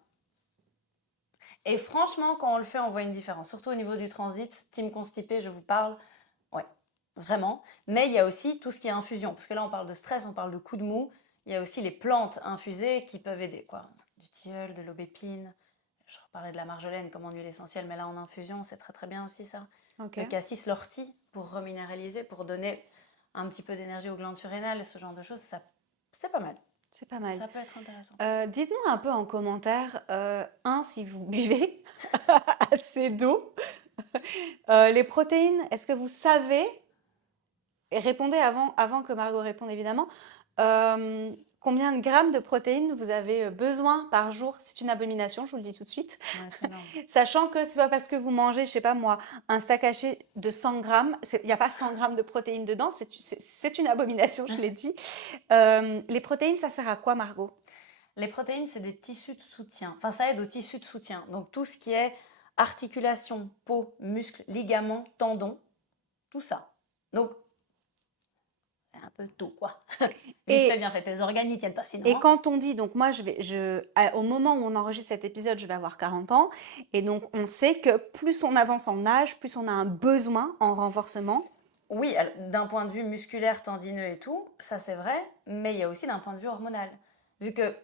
Et franchement, quand on le fait, on voit une différence. Surtout au niveau du transit, team constipé, je vous parle. Ouais, vraiment. Mais il y a aussi tout ce qui est infusion. Parce que là, on parle de stress, on parle de coups de mou. Il y a aussi les plantes infusées qui peuvent aider, quoi. Du tilleul, de l'aubépine. Je parlais de la marjolaine comme en huile essentielle, mais là, en infusion, c'est très très bien aussi ça. Ok. Le cassis, l'ortie, pour reminéraliser, pour donner un petit peu d'énergie aux glandes surrénales, ce genre de choses, ça, c'est pas mal. C'est pas mal. Ça peut être intéressant. Dites-nous un peu en commentaire, si vous buvez assez d'eau. Les protéines, est-ce que vous savez, et répondez avant que Margot réponde évidemment, combien de grammes de protéines vous avez besoin par jour? C'est une abomination, je vous le dis tout de suite. Ouais, c'est énorme. Sachant que c'est pas parce que vous mangez, je sais pas moi, un steak haché de 100 grammes, il n'y a pas 100 grammes de protéines dedans, c'est une abomination, je l'ai dit. Les protéines, ça sert à quoi, Margot? Les protéines, c'est des tissus de soutien. Enfin, ça aide aux tissus de soutien. Donc, tout ce qui est articulation, peau, muscles, ligaments, tendons, tout ça. Donc, c'est un peu tout, quoi. Et- Vite fait, bien fait. Tes organes n'y tiennent pas sinon. Et hein. quand on dit, donc moi, au moment où on enregistre cet épisode, je vais avoir 40 ans. Et donc, on sait que plus on avance en âge, plus on a un besoin en renforcement. Oui, d'un point de vue musculaire, tendineux et tout, ça c'est vrai, mais il y a aussi d'un point de vue hormonal. Vu que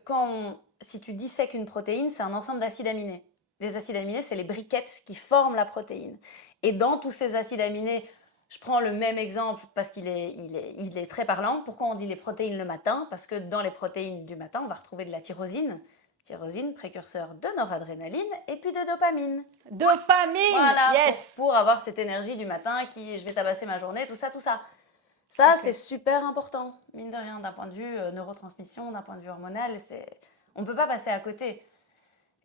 si tu dissèques une protéine, c'est un ensemble d'acides aminés. Les acides aminés, c'est les briquettes qui forment la protéine. Et dans tous ces acides aminés, je prends le même exemple parce qu'il est très parlant. Pourquoi on dit les protéines le matin? Parce que dans les protéines du matin, on va retrouver de la tyrosine. Tyrosine, précurseur de noradrénaline et puis de dopamine. Dopamine! Voilà, Yes! pour avoir cette énergie du matin qui, je vais tabasser ma journée, tout ça, tout ça. Ça, Ok. c'est super important, mine de rien, d'un point de vue neurotransmission, d'un point de vue hormonal, on ne peut pas passer à côté.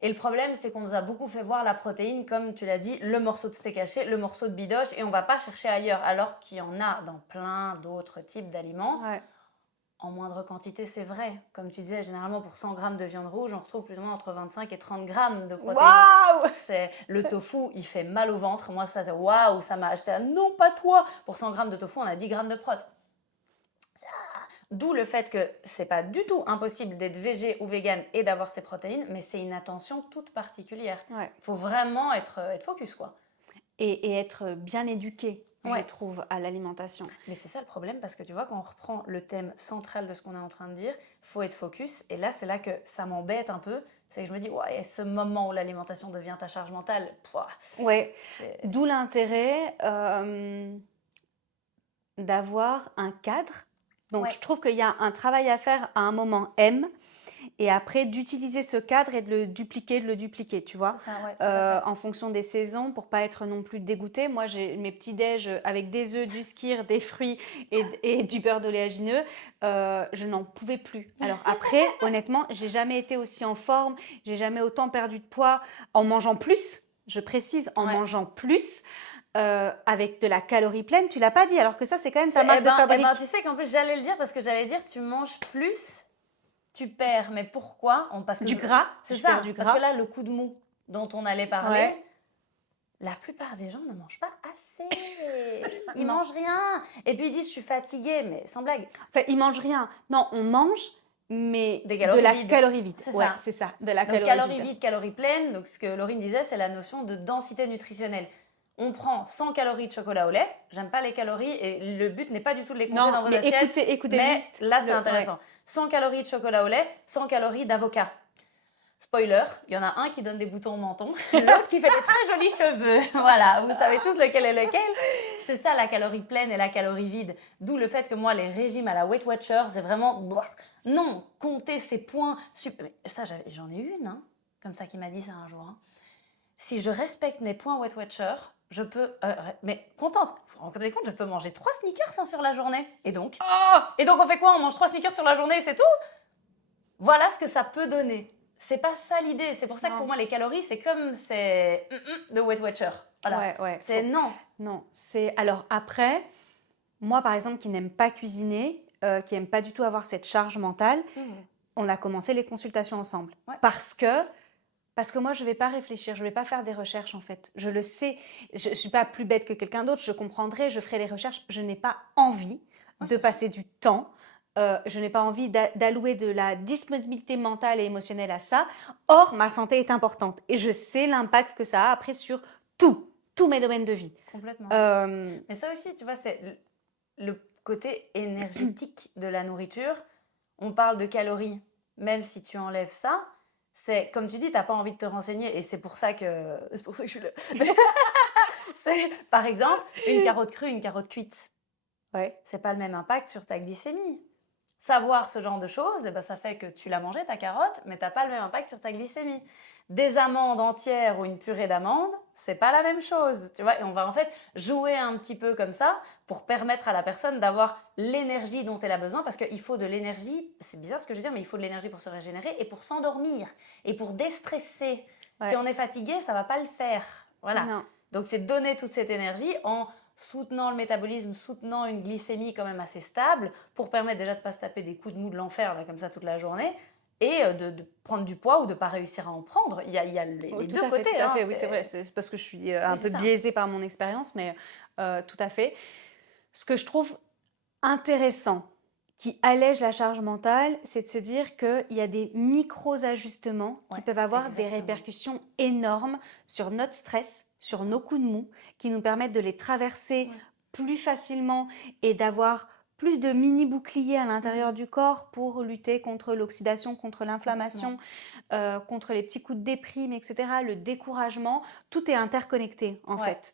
Et le problème, c'est qu'on nous a beaucoup fait voir la protéine, comme tu l'as dit, le morceau de steak haché, le morceau de bidoche, et on ne va pas chercher ailleurs, alors qu'il y en a dans plein d'autres types d'aliments. Ouais. En moindre quantité, c'est vrai. Comme tu disais, généralement, pour 100 grammes de viande rouge, on retrouve plus ou moins entre 25 et 30 grammes de protéines. Waouh! Le tofu, il fait mal au ventre. Moi, ça, c'est waouh, ça m'a acheté. Non, pas toi. Pour 100 grammes de tofu, on a 10 grammes de prot. D'où le fait que c'est pas du tout impossible d'être végé ou vegan et d'avoir ces protéines, mais c'est une attention toute particulière. Ouais. Il faut vraiment être focus, quoi. Et être bien éduqué, je Ouais. trouve, à l'alimentation. Mais c'est ça le problème, parce que tu vois, quand on reprend le thème central de ce qu'on est en train de dire, faut être focus. Et là, c'est là que ça m'embête un peu. C'est que je me dis, ouais, ce moment où l'alimentation devient ta charge mentale, pouah, Ouais. c'est... D'où l'intérêt d'avoir un cadre. Donc, Ouais. je trouve qu'il y a un travail à faire à un moment M, et après d'utiliser ce cadre et de le dupliquer, tu vois, C'est ça, ouais, tout à fait. en fonction des saisons, pour pas être non plus dégoûtée. Moi, j'ai mes petits déj avec des œufs, du skyr, des fruits et du beurre d'oléagineux. Je n'en pouvais plus. Alors après, honnêtement, j'ai jamais été aussi en forme, j'ai jamais autant perdu de poids en mangeant plus. Je précise, en Ouais. mangeant plus. Avec de la calorie pleine, tu l'as pas dit, alors que ça c'est quand même ta marque de fabrique. Tu sais qu'en plus j'allais le dire, parce que j'allais dire tu manges plus, tu perds. Mais pourquoi? Parce que Du gras, c'est je ça. perds du Parce gras. que là, le coup de mou, dont on allait parler, Ouais. la plupart des gens ne mangent pas assez. Ils Non. mangent rien. Et puis ils disent, je suis fatiguée, mais sans blague. Enfin, ils mangent rien. Non, on mange, mais Des de calories la vides. calorie vide. C'est Ouais, ça. c'est ça, de la Donc calorie calories vide. vides, calories pleines. Donc ce que Laurine disait, c'est la notion de densité nutritionnelle. On prend 100 calories de chocolat au lait. J'aime pas les calories et le but n'est pas du tout de les compter Non, dans vos mais assiettes. écoutez Mais juste. là, c'est Ouais. intéressant. 100 calories de chocolat au lait, 100 calories d'avocat. Spoiler, il y en a un qui donne des boutons au menton, l'autre qui fait des très jolis cheveux. Voilà, vous savez tous lequel est lequel. C'est ça la calorie pleine et la calorie vide. D'où le fait que moi, les régimes à la Weight Watcher, c'est vraiment... Non, compter ses points... Ça, j'en ai une, hein, comme ça, qui m'a dit ça un jour. Hein. Si je respecte mes points Weight Watcher, je peux... mais contente, vous vous rendez compte, je peux manger 3 sneakers hein, sur la journée. Et donc on fait quoi? On mange 3 sneakers sur la journée et c'est tout? Voilà ce que ça peut donner. C'est pas ça l'idée. C'est pour ça que pour moi, les calories, c'est comme c'est de Weight Watcher. Voilà. Ouais. C'est non. Non, c'est... Alors après, moi par exemple qui n'aime pas cuisiner, qui n'aime pas du tout avoir cette charge mentale, on a commencé les consultations ensemble. Ouais. Parce que moi, je ne vais pas réfléchir, je ne vais pas faire des recherches en fait. Je le sais, je ne suis pas plus bête que quelqu'un d'autre, je comprendrai, je ferai les recherches. Je n'ai pas envie de passer du temps, je n'ai pas envie d'allouer de la disponibilité mentale et émotionnelle à ça. Or, ma santé est importante et je sais l'impact que ça a après sur tous mes domaines de vie. Complètement. Euh, Mais ça aussi, tu vois, c'est le côté énergétique de la nourriture. On parle de calories, même si tu enlèves ça. C'est comme tu dis, t'as pas envie de te renseigner et c'est pour ça que je suis là. C'est par exemple une carotte crue, une carotte cuite. ouais. C'est pas le même impact sur ta glycémie. Savoir ce genre de choses, eh ben, ça fait que tu l'as mangée, ta carotte, mais tu n'as pas le même impact sur ta glycémie. Des amandes entières ou une purée d'amandes, c'est pas la même chose, tu vois. Et on va en fait jouer un petit peu comme ça pour permettre à la personne d'avoir l'énergie dont elle a besoin, parce qu'il faut de l'énergie, c'est bizarre ce que je veux dire, mais il faut de l'énergie pour se régénérer et pour s'endormir et pour déstresser. Ouais. Si on est fatigué, ça va pas le faire. Voilà. Non. Donc c'est donner toute cette énergie en soutenant le métabolisme, soutenant une glycémie quand même assez stable, pour permettre déjà de ne pas se taper des coups de mou de l'enfer là, comme ça toute la journée, et de prendre du poids ou de ne pas réussir à en prendre. Il y a les deux côtés. Tout à fait, hein, oui, c'est vrai. C'est parce que je suis un peu c'est ça. biaisée par mon expérience, mais tout à fait. Ce que je trouve intéressant, qui allège la charge mentale, c'est de se dire qu'il y a des micro-ajustements qui peuvent avoir des répercussions énormes sur notre stress, sur nos coups de mou, qui nous permettent de les traverser plus facilement et d'avoir plus de mini-boucliers à l'intérieur du corps pour lutter contre l'oxydation, contre l'inflammation, contre les petits coups de déprime, etc., le découragement. Tout est interconnecté en fait.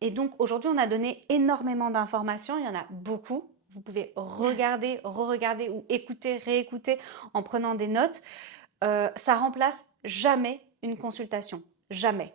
Et donc aujourd'hui, on a donné énormément d'informations, il y en a beaucoup. Vous pouvez regarder, re-regarder ou écouter, réécouter en prenant des notes. Ça remplace jamais une consultation, jamais.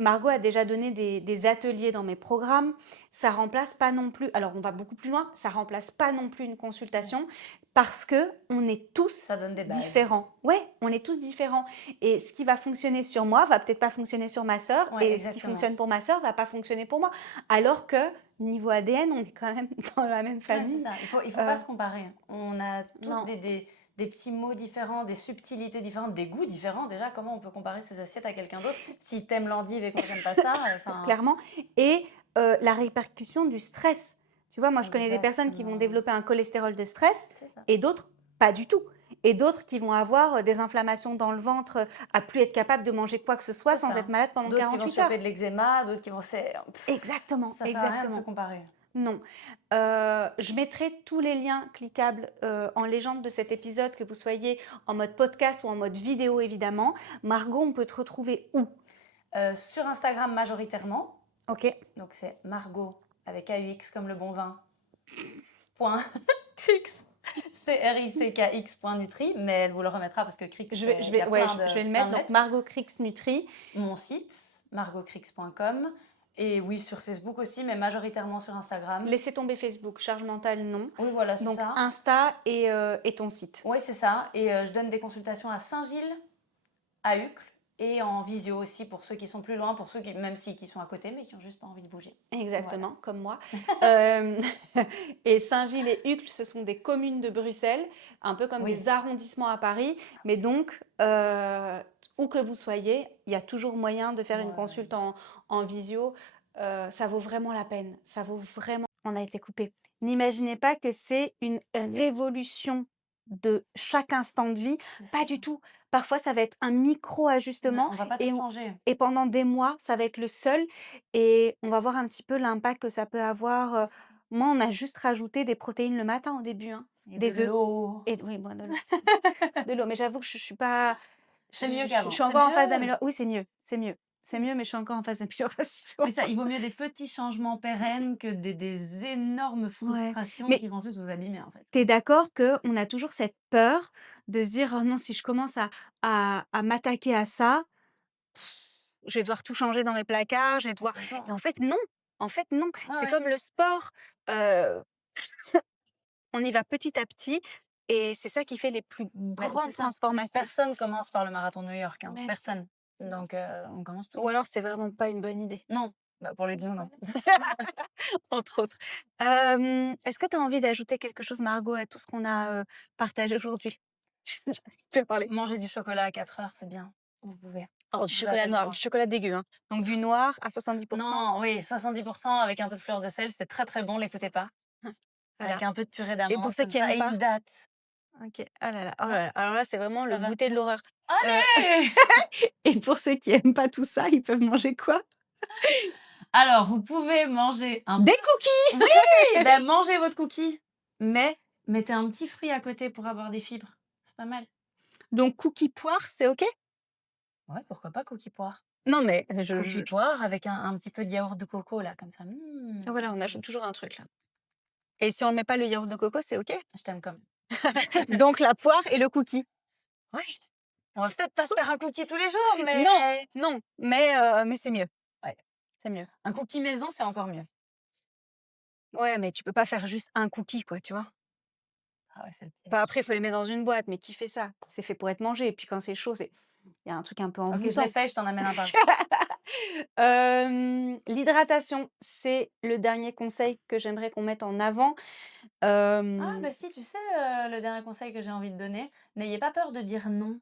Margot a déjà donné des ateliers dans mes programmes. Ça remplace pas non plus, alors on va beaucoup plus loin, ça remplace pas non plus une consultation parce que on est tous différents. Ouais, on est tous différents. Et ce qui va fonctionner sur moi va peut-être pas fonctionner sur ma sœur, et exactement. Ce qui fonctionne pour ma sœur va pas fonctionner pour moi. Alors que niveau ADN, on est quand même dans la même famille. Ouais, c'est ça. Il faut pas se comparer. On a tous des petits mots différents, des subtilités différentes, des goûts différents. Déjà, comment on peut comparer ses assiettes à quelqu'un d'autre? Si t'aimes l'endive et qu'on n'aime pas ça, clairement. Et la répercussion du stress. Tu vois, moi, je connais des personnes qui vont développer un cholestérol de stress et d'autres pas du tout. Et d'autres qui vont avoir des inflammations dans le ventre, à plus être capable de manger quoi que ce soit sans être malade pendant 48 heures. D'autres qui vont choper de l'eczéma, d'autres qui vont... Exactement, ça sert à rien de se comparer. Non. Je mettrai tous les liens cliquables en légende de cet épisode, que vous soyez en mode podcast ou en mode vidéo, évidemment. Margot, on peut te retrouver où? Sur Instagram majoritairement. Ok. Donc c'est Margot avec AUX comme le bon vin. Point. Crix. CRICKX.nutri, mais elle vous le remettra parce que Crix, je vais le mettre. Donc Margot Crix Nutri. Mon site, margotcrix.com. Et oui, sur Facebook aussi, mais majoritairement sur Instagram. Laissez tomber Facebook, charge mentale, non. Oui, voilà, c'est ça. Donc Insta et ton site. Oui, c'est ça. Et je donne des consultations à Saint-Gilles, à Uccle et en visio aussi pour ceux qui sont plus loin, pour ceux qui, même si qui sont à côté, mais qui ont juste pas envie de bouger. Voilà. Exactement, comme moi. Euh, et Saint-Gilles et Uccle, ce sont des communes de Bruxelles, un peu comme Oui. des arrondissements à Paris. Mais donc, où que vous soyez, il y a toujours moyen de faire une Ouais. consulte en visio. Ça vaut vraiment la peine. Ça vaut vraiment. On a été coupé. N'imaginez pas que c'est une révolution de chaque instant de vie. C'est Pas ça. du tout. Parfois, ça va être un micro-ajustement On va pas et, tout changer. et pendant des mois, ça va être le seul. Et on va voir un petit peu l'impact que ça peut avoir. C'est ça. Moi, on a juste rajouté des protéines le matin au début, hein, Et des de œufs. l'eau. Et oui, bon, de l'eau. De l'eau. Mais j'avoue que je suis pas. C'est mieux Je qu'avant. suis C'est encore en phase mieux. d'amélioration. Oui, c'est mieux. C'est mieux. C'est mieux, mais je suis encore en phase d'amélioration. Mais ça, il vaut mieux des petits changements pérennes que des énormes Ouais. frustrations Mais qui vont juste vous abîmer, en fait. tu es d'accord qu'on a toujours cette peur de se dire: «Oh non, si je commence à m'attaquer à ça, je vais devoir tout changer dans mes placards, je vais devoir». Et Complètement. en fait, non. En fait, non. Ah C'est ouais. comme le sport. heu, on y va petit à petit et c'est ça qui fait les plus Mais c'est grandes ça. transformations. Personne commence par le marathon de New York, hein. Mais Personne. non. Donc, on commence tout. Ou alors c'est vraiment pas une bonne idée. Non. Bah, pour les deux, non. Entre autres. Est-ce que tu as envie d'ajouter quelque chose, Margot, à tout ce qu'on a, partagé aujourd'hui? J'arrive plus à parler. Manger du chocolat à 4 heures, c'est bien. Vous pouvez. Oh, du Vous chocolat avez le noir, droit. du chocolat dégueu, hein. Donc du noir à 70. Non, oui, 70% avec un peu de fleur de sel, c'est très, très bon, l'écoutez pas. Voilà. Avec un peu de purée Et pour d'amande ceux comme qui ça aiment et pas, une date. OK. Ah là là, oh Non, là là, alors là, c'est vraiment le ça va? goûter de l'horreur. Heu Allez! et pour ceux qui aiment pas tout ça, ils peuvent manger quoi? Alors, vous pouvez manger un Des cookies! oui, bah, mangez votre cookie, mais mettez un petit fruit à côté pour avoir des fibres. C'est pas mal. Donc cookies poire, c'est OK? Ouais, pourquoi pas cookie poire? Non mais Cookie poire avec un petit peu de yaourt de coco là, comme ça. Mmh. ah voilà, on ajoute toujours un truc là. Et si on met pas le yaourt de coco, c'est OK? Je t'aime comme. Donc la poire et le cookie? Ouais, on va peut-être pas se faire un cookie tous les jours, mais Non, non, mais c'est mieux, ouais, c'est mieux. un cookie maison, c'est encore mieux. Ouais, mais tu peux pas faire juste un cookie quoi, tu vois? Ah ouais, c'est le Enfin piège. après, il faut les mettre dans une boîte, mais qui fait ça? C'est fait pour être mangé et puis quand c'est chaud, c'est il y a un truc un peu OK, je envoûtant. l'ai fait, je t'en amène un par L'hydratation, c'est le dernier conseil que j'aimerais qu'on mette en avant. Ah Hem, bah si, tu sais, le dernier conseil que j'ai envie de donner, n'ayez pas peur de dire non.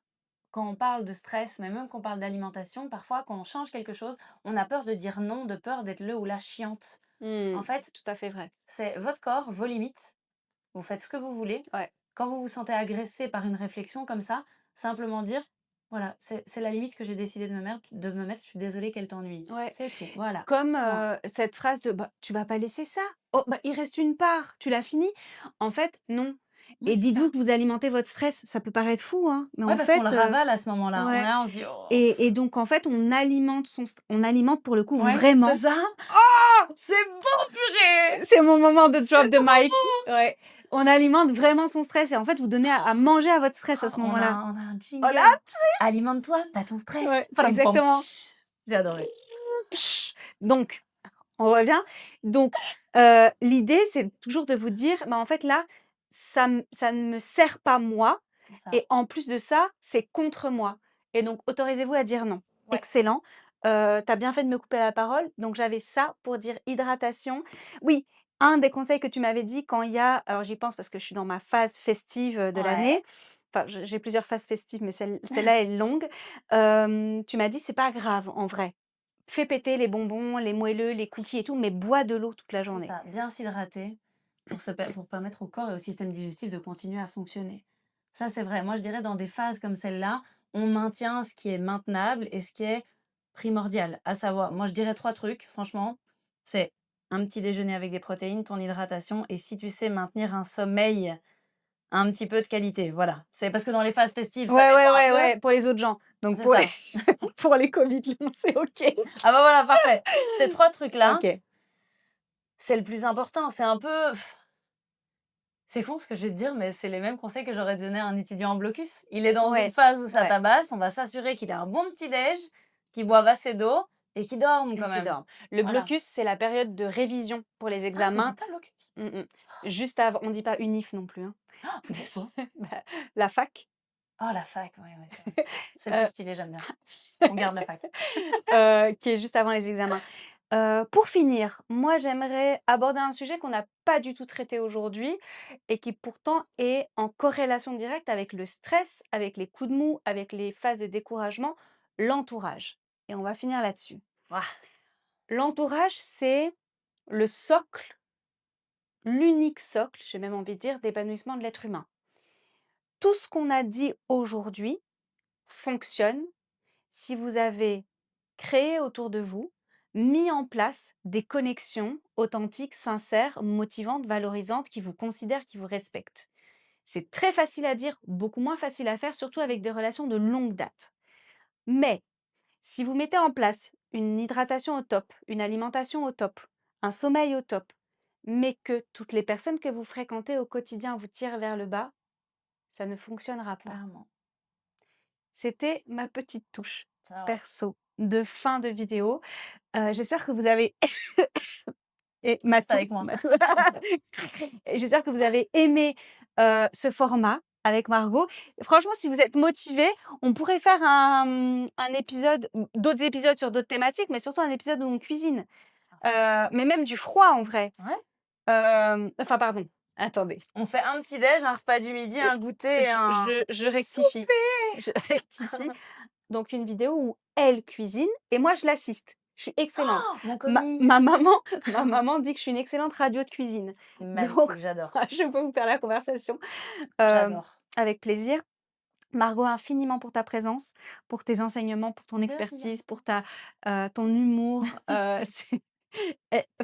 Quand on parle de stress, mais même quand on parle d'alimentation, parfois quand on change quelque chose, on a peur de dire non, de peur d'être le ou la chiante. En fait, tout à fait vrai. c'est votre corps, vos limites. Vous faites ce que vous voulez. Ouais. Quand vous vous sentez agressé par une réflexion comme ça, simplement dire, voilà, c'est la limite que j'ai décidé de me mettre, je suis désolée qu'elle t'ennuie. Ouais. C'est tout, voilà. Comme, Point. cette phrase de: «Bah, tu vas pas laisser ça? Oh, bah, il reste une part, tu l'as fini?» En fait, non. Oui, Et c'est dites-vous ça. que vous alimentez votre stress, ça peut paraître fou, hein, mais Ouais, en parce qu'on le fait, ravale à ce moment-là. On est ouais. là, on se dit, oh, Et donc en fait, on alimente pour le coup ouais, c'est vraiment. ça. C'est bon, purée! C'est mon moment de drop C'est the trop mic. bon! Ouais. On alimente vraiment son stress et en fait, vous donnez à manger à votre stress à ce moment-là. On a un Oh jingle. là! Alimente-toi, t'as ton stress. Ouais, c'est Padam pam, exactement. psh. J'ai adoré. Donc, on revient. Donc, l'idée, c'est toujours de vous dire: «Bah, en fait, là, ça ne me sert pas moi C'est ça. et en plus de ça, c'est contre moi et donc autorisez-vous à dire non». Ouais. Excellent. Tu as bien fait de me couper la parole. Donc j'avais ça pour dire hydratation. Oui, un des conseils que tu m'avais dit quand il y a alors j'y pense parce que je suis dans ma phase festive, de Ouais. l'année. Enfin, j'ai plusieurs phases festives, mais celle-là est longue. Tu m'as dit: «C'est pas grave en vrai. Fais péter les bonbons, les moelleux, les cookies et tout, mais bois de l'eau toute la C'est journée». ça, bien s'hydrater pour permettre au corps et au système digestif de continuer à fonctionner. Ça, c'est vrai. Moi, je dirais dans des phases comme celle-là, on maintient ce qui est maintenable et ce qui est primordial. À savoir, moi, je dirais 3 trucs, franchement. C'est un petit déjeuner avec des protéines, ton hydratation et si tu sais maintenir un sommeil un petit peu de qualité. Voilà. C'est parce que dans les phases festives, ça Ouais, ouais, dépend un ouais, peu. ouais, pour les autres gens. Donc C'est pour les ça. pour les covid longs, c'est OK. Ah bah voilà, parfait. Ces 3 trucs-là, OK. c'est le plus important. C'est un peu c'est con ce que je vais te dire, mais c'est les mêmes conseils que j'aurais donné à un étudiant en blocus. Il est dans une Ouais, phase où ça ouais. tabasse, on va s'assurer qu'il a un bon petit déj, qu'il boive assez d'eau et qu'il dorme Et quand qui même. dorment. Le Voilà. blocus, c'est la période de révision pour les Ah, vous examens. dites pas blocus? Mmh mh. Juste avant on dit pas unif non plus, hein. Ah, vous dites quoi? Bah, la fac. Oh la fac, ouais, ouais, c'est vrai. C'est le Heu plus stylé, j'aime bien. On garde la fac. qui est juste avant les examens. Pour finir, moi j'aimerais aborder un sujet qu'on n'a pas du tout traité aujourd'hui et qui pourtant est en corrélation directe avec le stress, avec les coups de mou, avec les phases de découragement, l'entourage. Et on va finir là-dessus. Ouah, L'entourage, c'est le socle, l'unique socle, j'ai même envie de dire, d'épanouissement de l'être humain. Tout ce qu'on a dit aujourd'hui fonctionne si vous avez créé autour de vous, mis en place des connexions authentiques, sincères, motivantes, valorisantes, qui vous considèrent, qui vous respectent. C'est très facile à dire, beaucoup moins facile à faire, surtout avec des relations de longue date. Mais si vous mettez en place une hydratation au top, une alimentation au top, un sommeil au top, mais que toutes les personnes que vous fréquentez au quotidien vous tirent vers le bas, ça ne fonctionnera pas. clairement. C'était ma petite touche C'est vrai. perso de fin de vidéo. J'espère que vous avez et ma Reste toux avec moi. ma toux et j'espère que vous avez aimé, ce format avec Margot. Franchement, si vous êtes motivés, on pourrait faire un épisode ou d'autres épisodes sur d'autres thématiques, mais surtout un épisode où on cuisine, mais même du froid en vrai. Ouais. Enfin pardon, attendez, On fait un petit déj, un repas du midi, un goûter et un je rectifie, souper! je rectifie. Donc une vidéo où elle cuisine et moi je l'assiste. Je suis excellente. Oh, mon Ma commis! ma maman ma maman dit que je suis une excellente radio de cuisine. Donc Magnifique, j'adore. je peux vous faire la conversation, hem, J'adore. avec plaisir. Margot, infiniment pour ta présence, pour tes enseignements, pour ton De rien. expertise, pour ton humour, c'est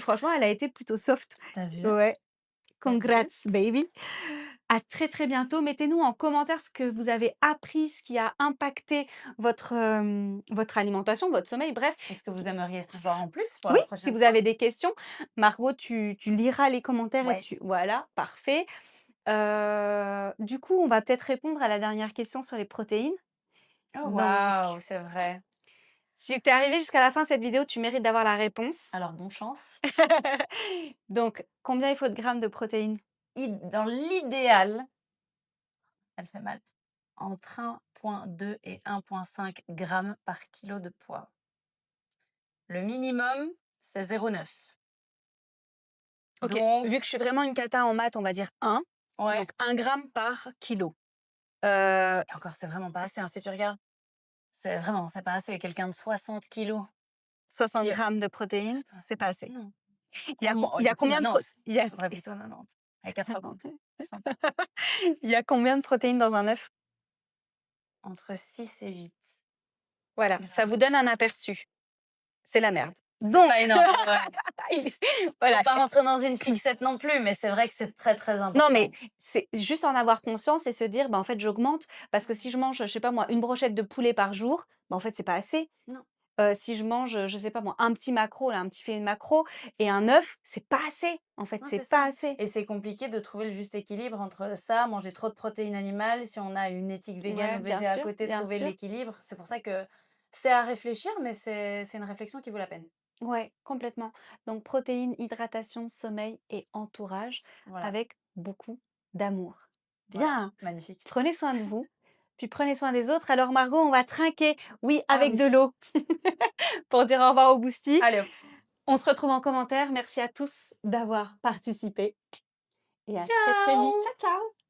franchement, elle a été plutôt soft. Tu vu? Ouais, Tu vu? congrats baby. À très, très bientôt. Mettez-nous en commentaire ce que vous avez appris, ce qui a impacté votre alimentation, votre sommeil, bref. Est-ce que vous aimeriez savoir en plus pour Oui, la si prochaine vous fois? avez des questions, Margot, tu liras les commentaires et Ouais. tu voilà, parfait. Du coup, on va peut-être répondre à la dernière question sur les protéines. Oh Donc, waouh, c'est vrai. si tu es arrivé jusqu'à la fin de cette vidéo, tu mérites d'avoir la réponse. Alors bonne chance. Donc, combien il faut de grammes de protéines? Dans l'idéal, elle fait mal, entre 1,2 et 1,5 grammes par kilo de poids. Le minimum, c'est 0,9. OK, Donc, vu que je suis vraiment une cata en maths, on va dire 1, ouais. donc 1 gramme par kilo. Et encore, c'est vraiment pas assez, hein, si tu regardes. C'est pas assez. Quelqu'un de 60 kilos. 60 Qui, grammes de protéines, c'est pas c'est pas assez. non. Il y a Du coup combien de pro 90. il y a Il faudrait plutôt 90. Allez, 80. C'est sympa. il y a combien de protéines dans un œuf? Entre 6 et 8 Voilà, ça vous grammes. donne un aperçu. C'est la merde. C'est Donc pas énorme, ouais. voilà. Faut pas rentrer dans une fixette non plus, mais c'est vrai que c'est très, très Non, mais important. c'est juste en avoir conscience et se dire: «Bah, en fait, j'augmente» parce que si je mange, je sais pas moi, une brochette de poulet par jour, bah, en fait, c'est pas assez. Non. Si je mange, je sais pas moi, un petit maquereau, là, un petit filet de maquereau et un œuf, c'est pas assez. En fait, Non, c'est c'est pas ça. assez. Et c'est compliqué de trouver le juste équilibre entre ça, manger trop de protéines animales, si on a une éthique végane Ouais, ou bien végé à sûr, côté, bien trouver sûr. l'équilibre. C'est pour ça que c'est à réfléchir, mais c'est une réflexion qui vaut la peine. Ouais, complètement. Donc protéines, hydratation, sommeil et entourage Voilà, avec beaucoup d'amour. voilà, Bien, magnifique. prenez soin de vous, puis prenez soin des autres. Alors Margot, on va trinquer, oui, Ah avec oui. de l'eau, pour dire au revoir au Boosty. Allez hop. On se retrouve en commentaire. Merci à tous d'avoir participé et à très très vite. Ciao! Ciao, ciao!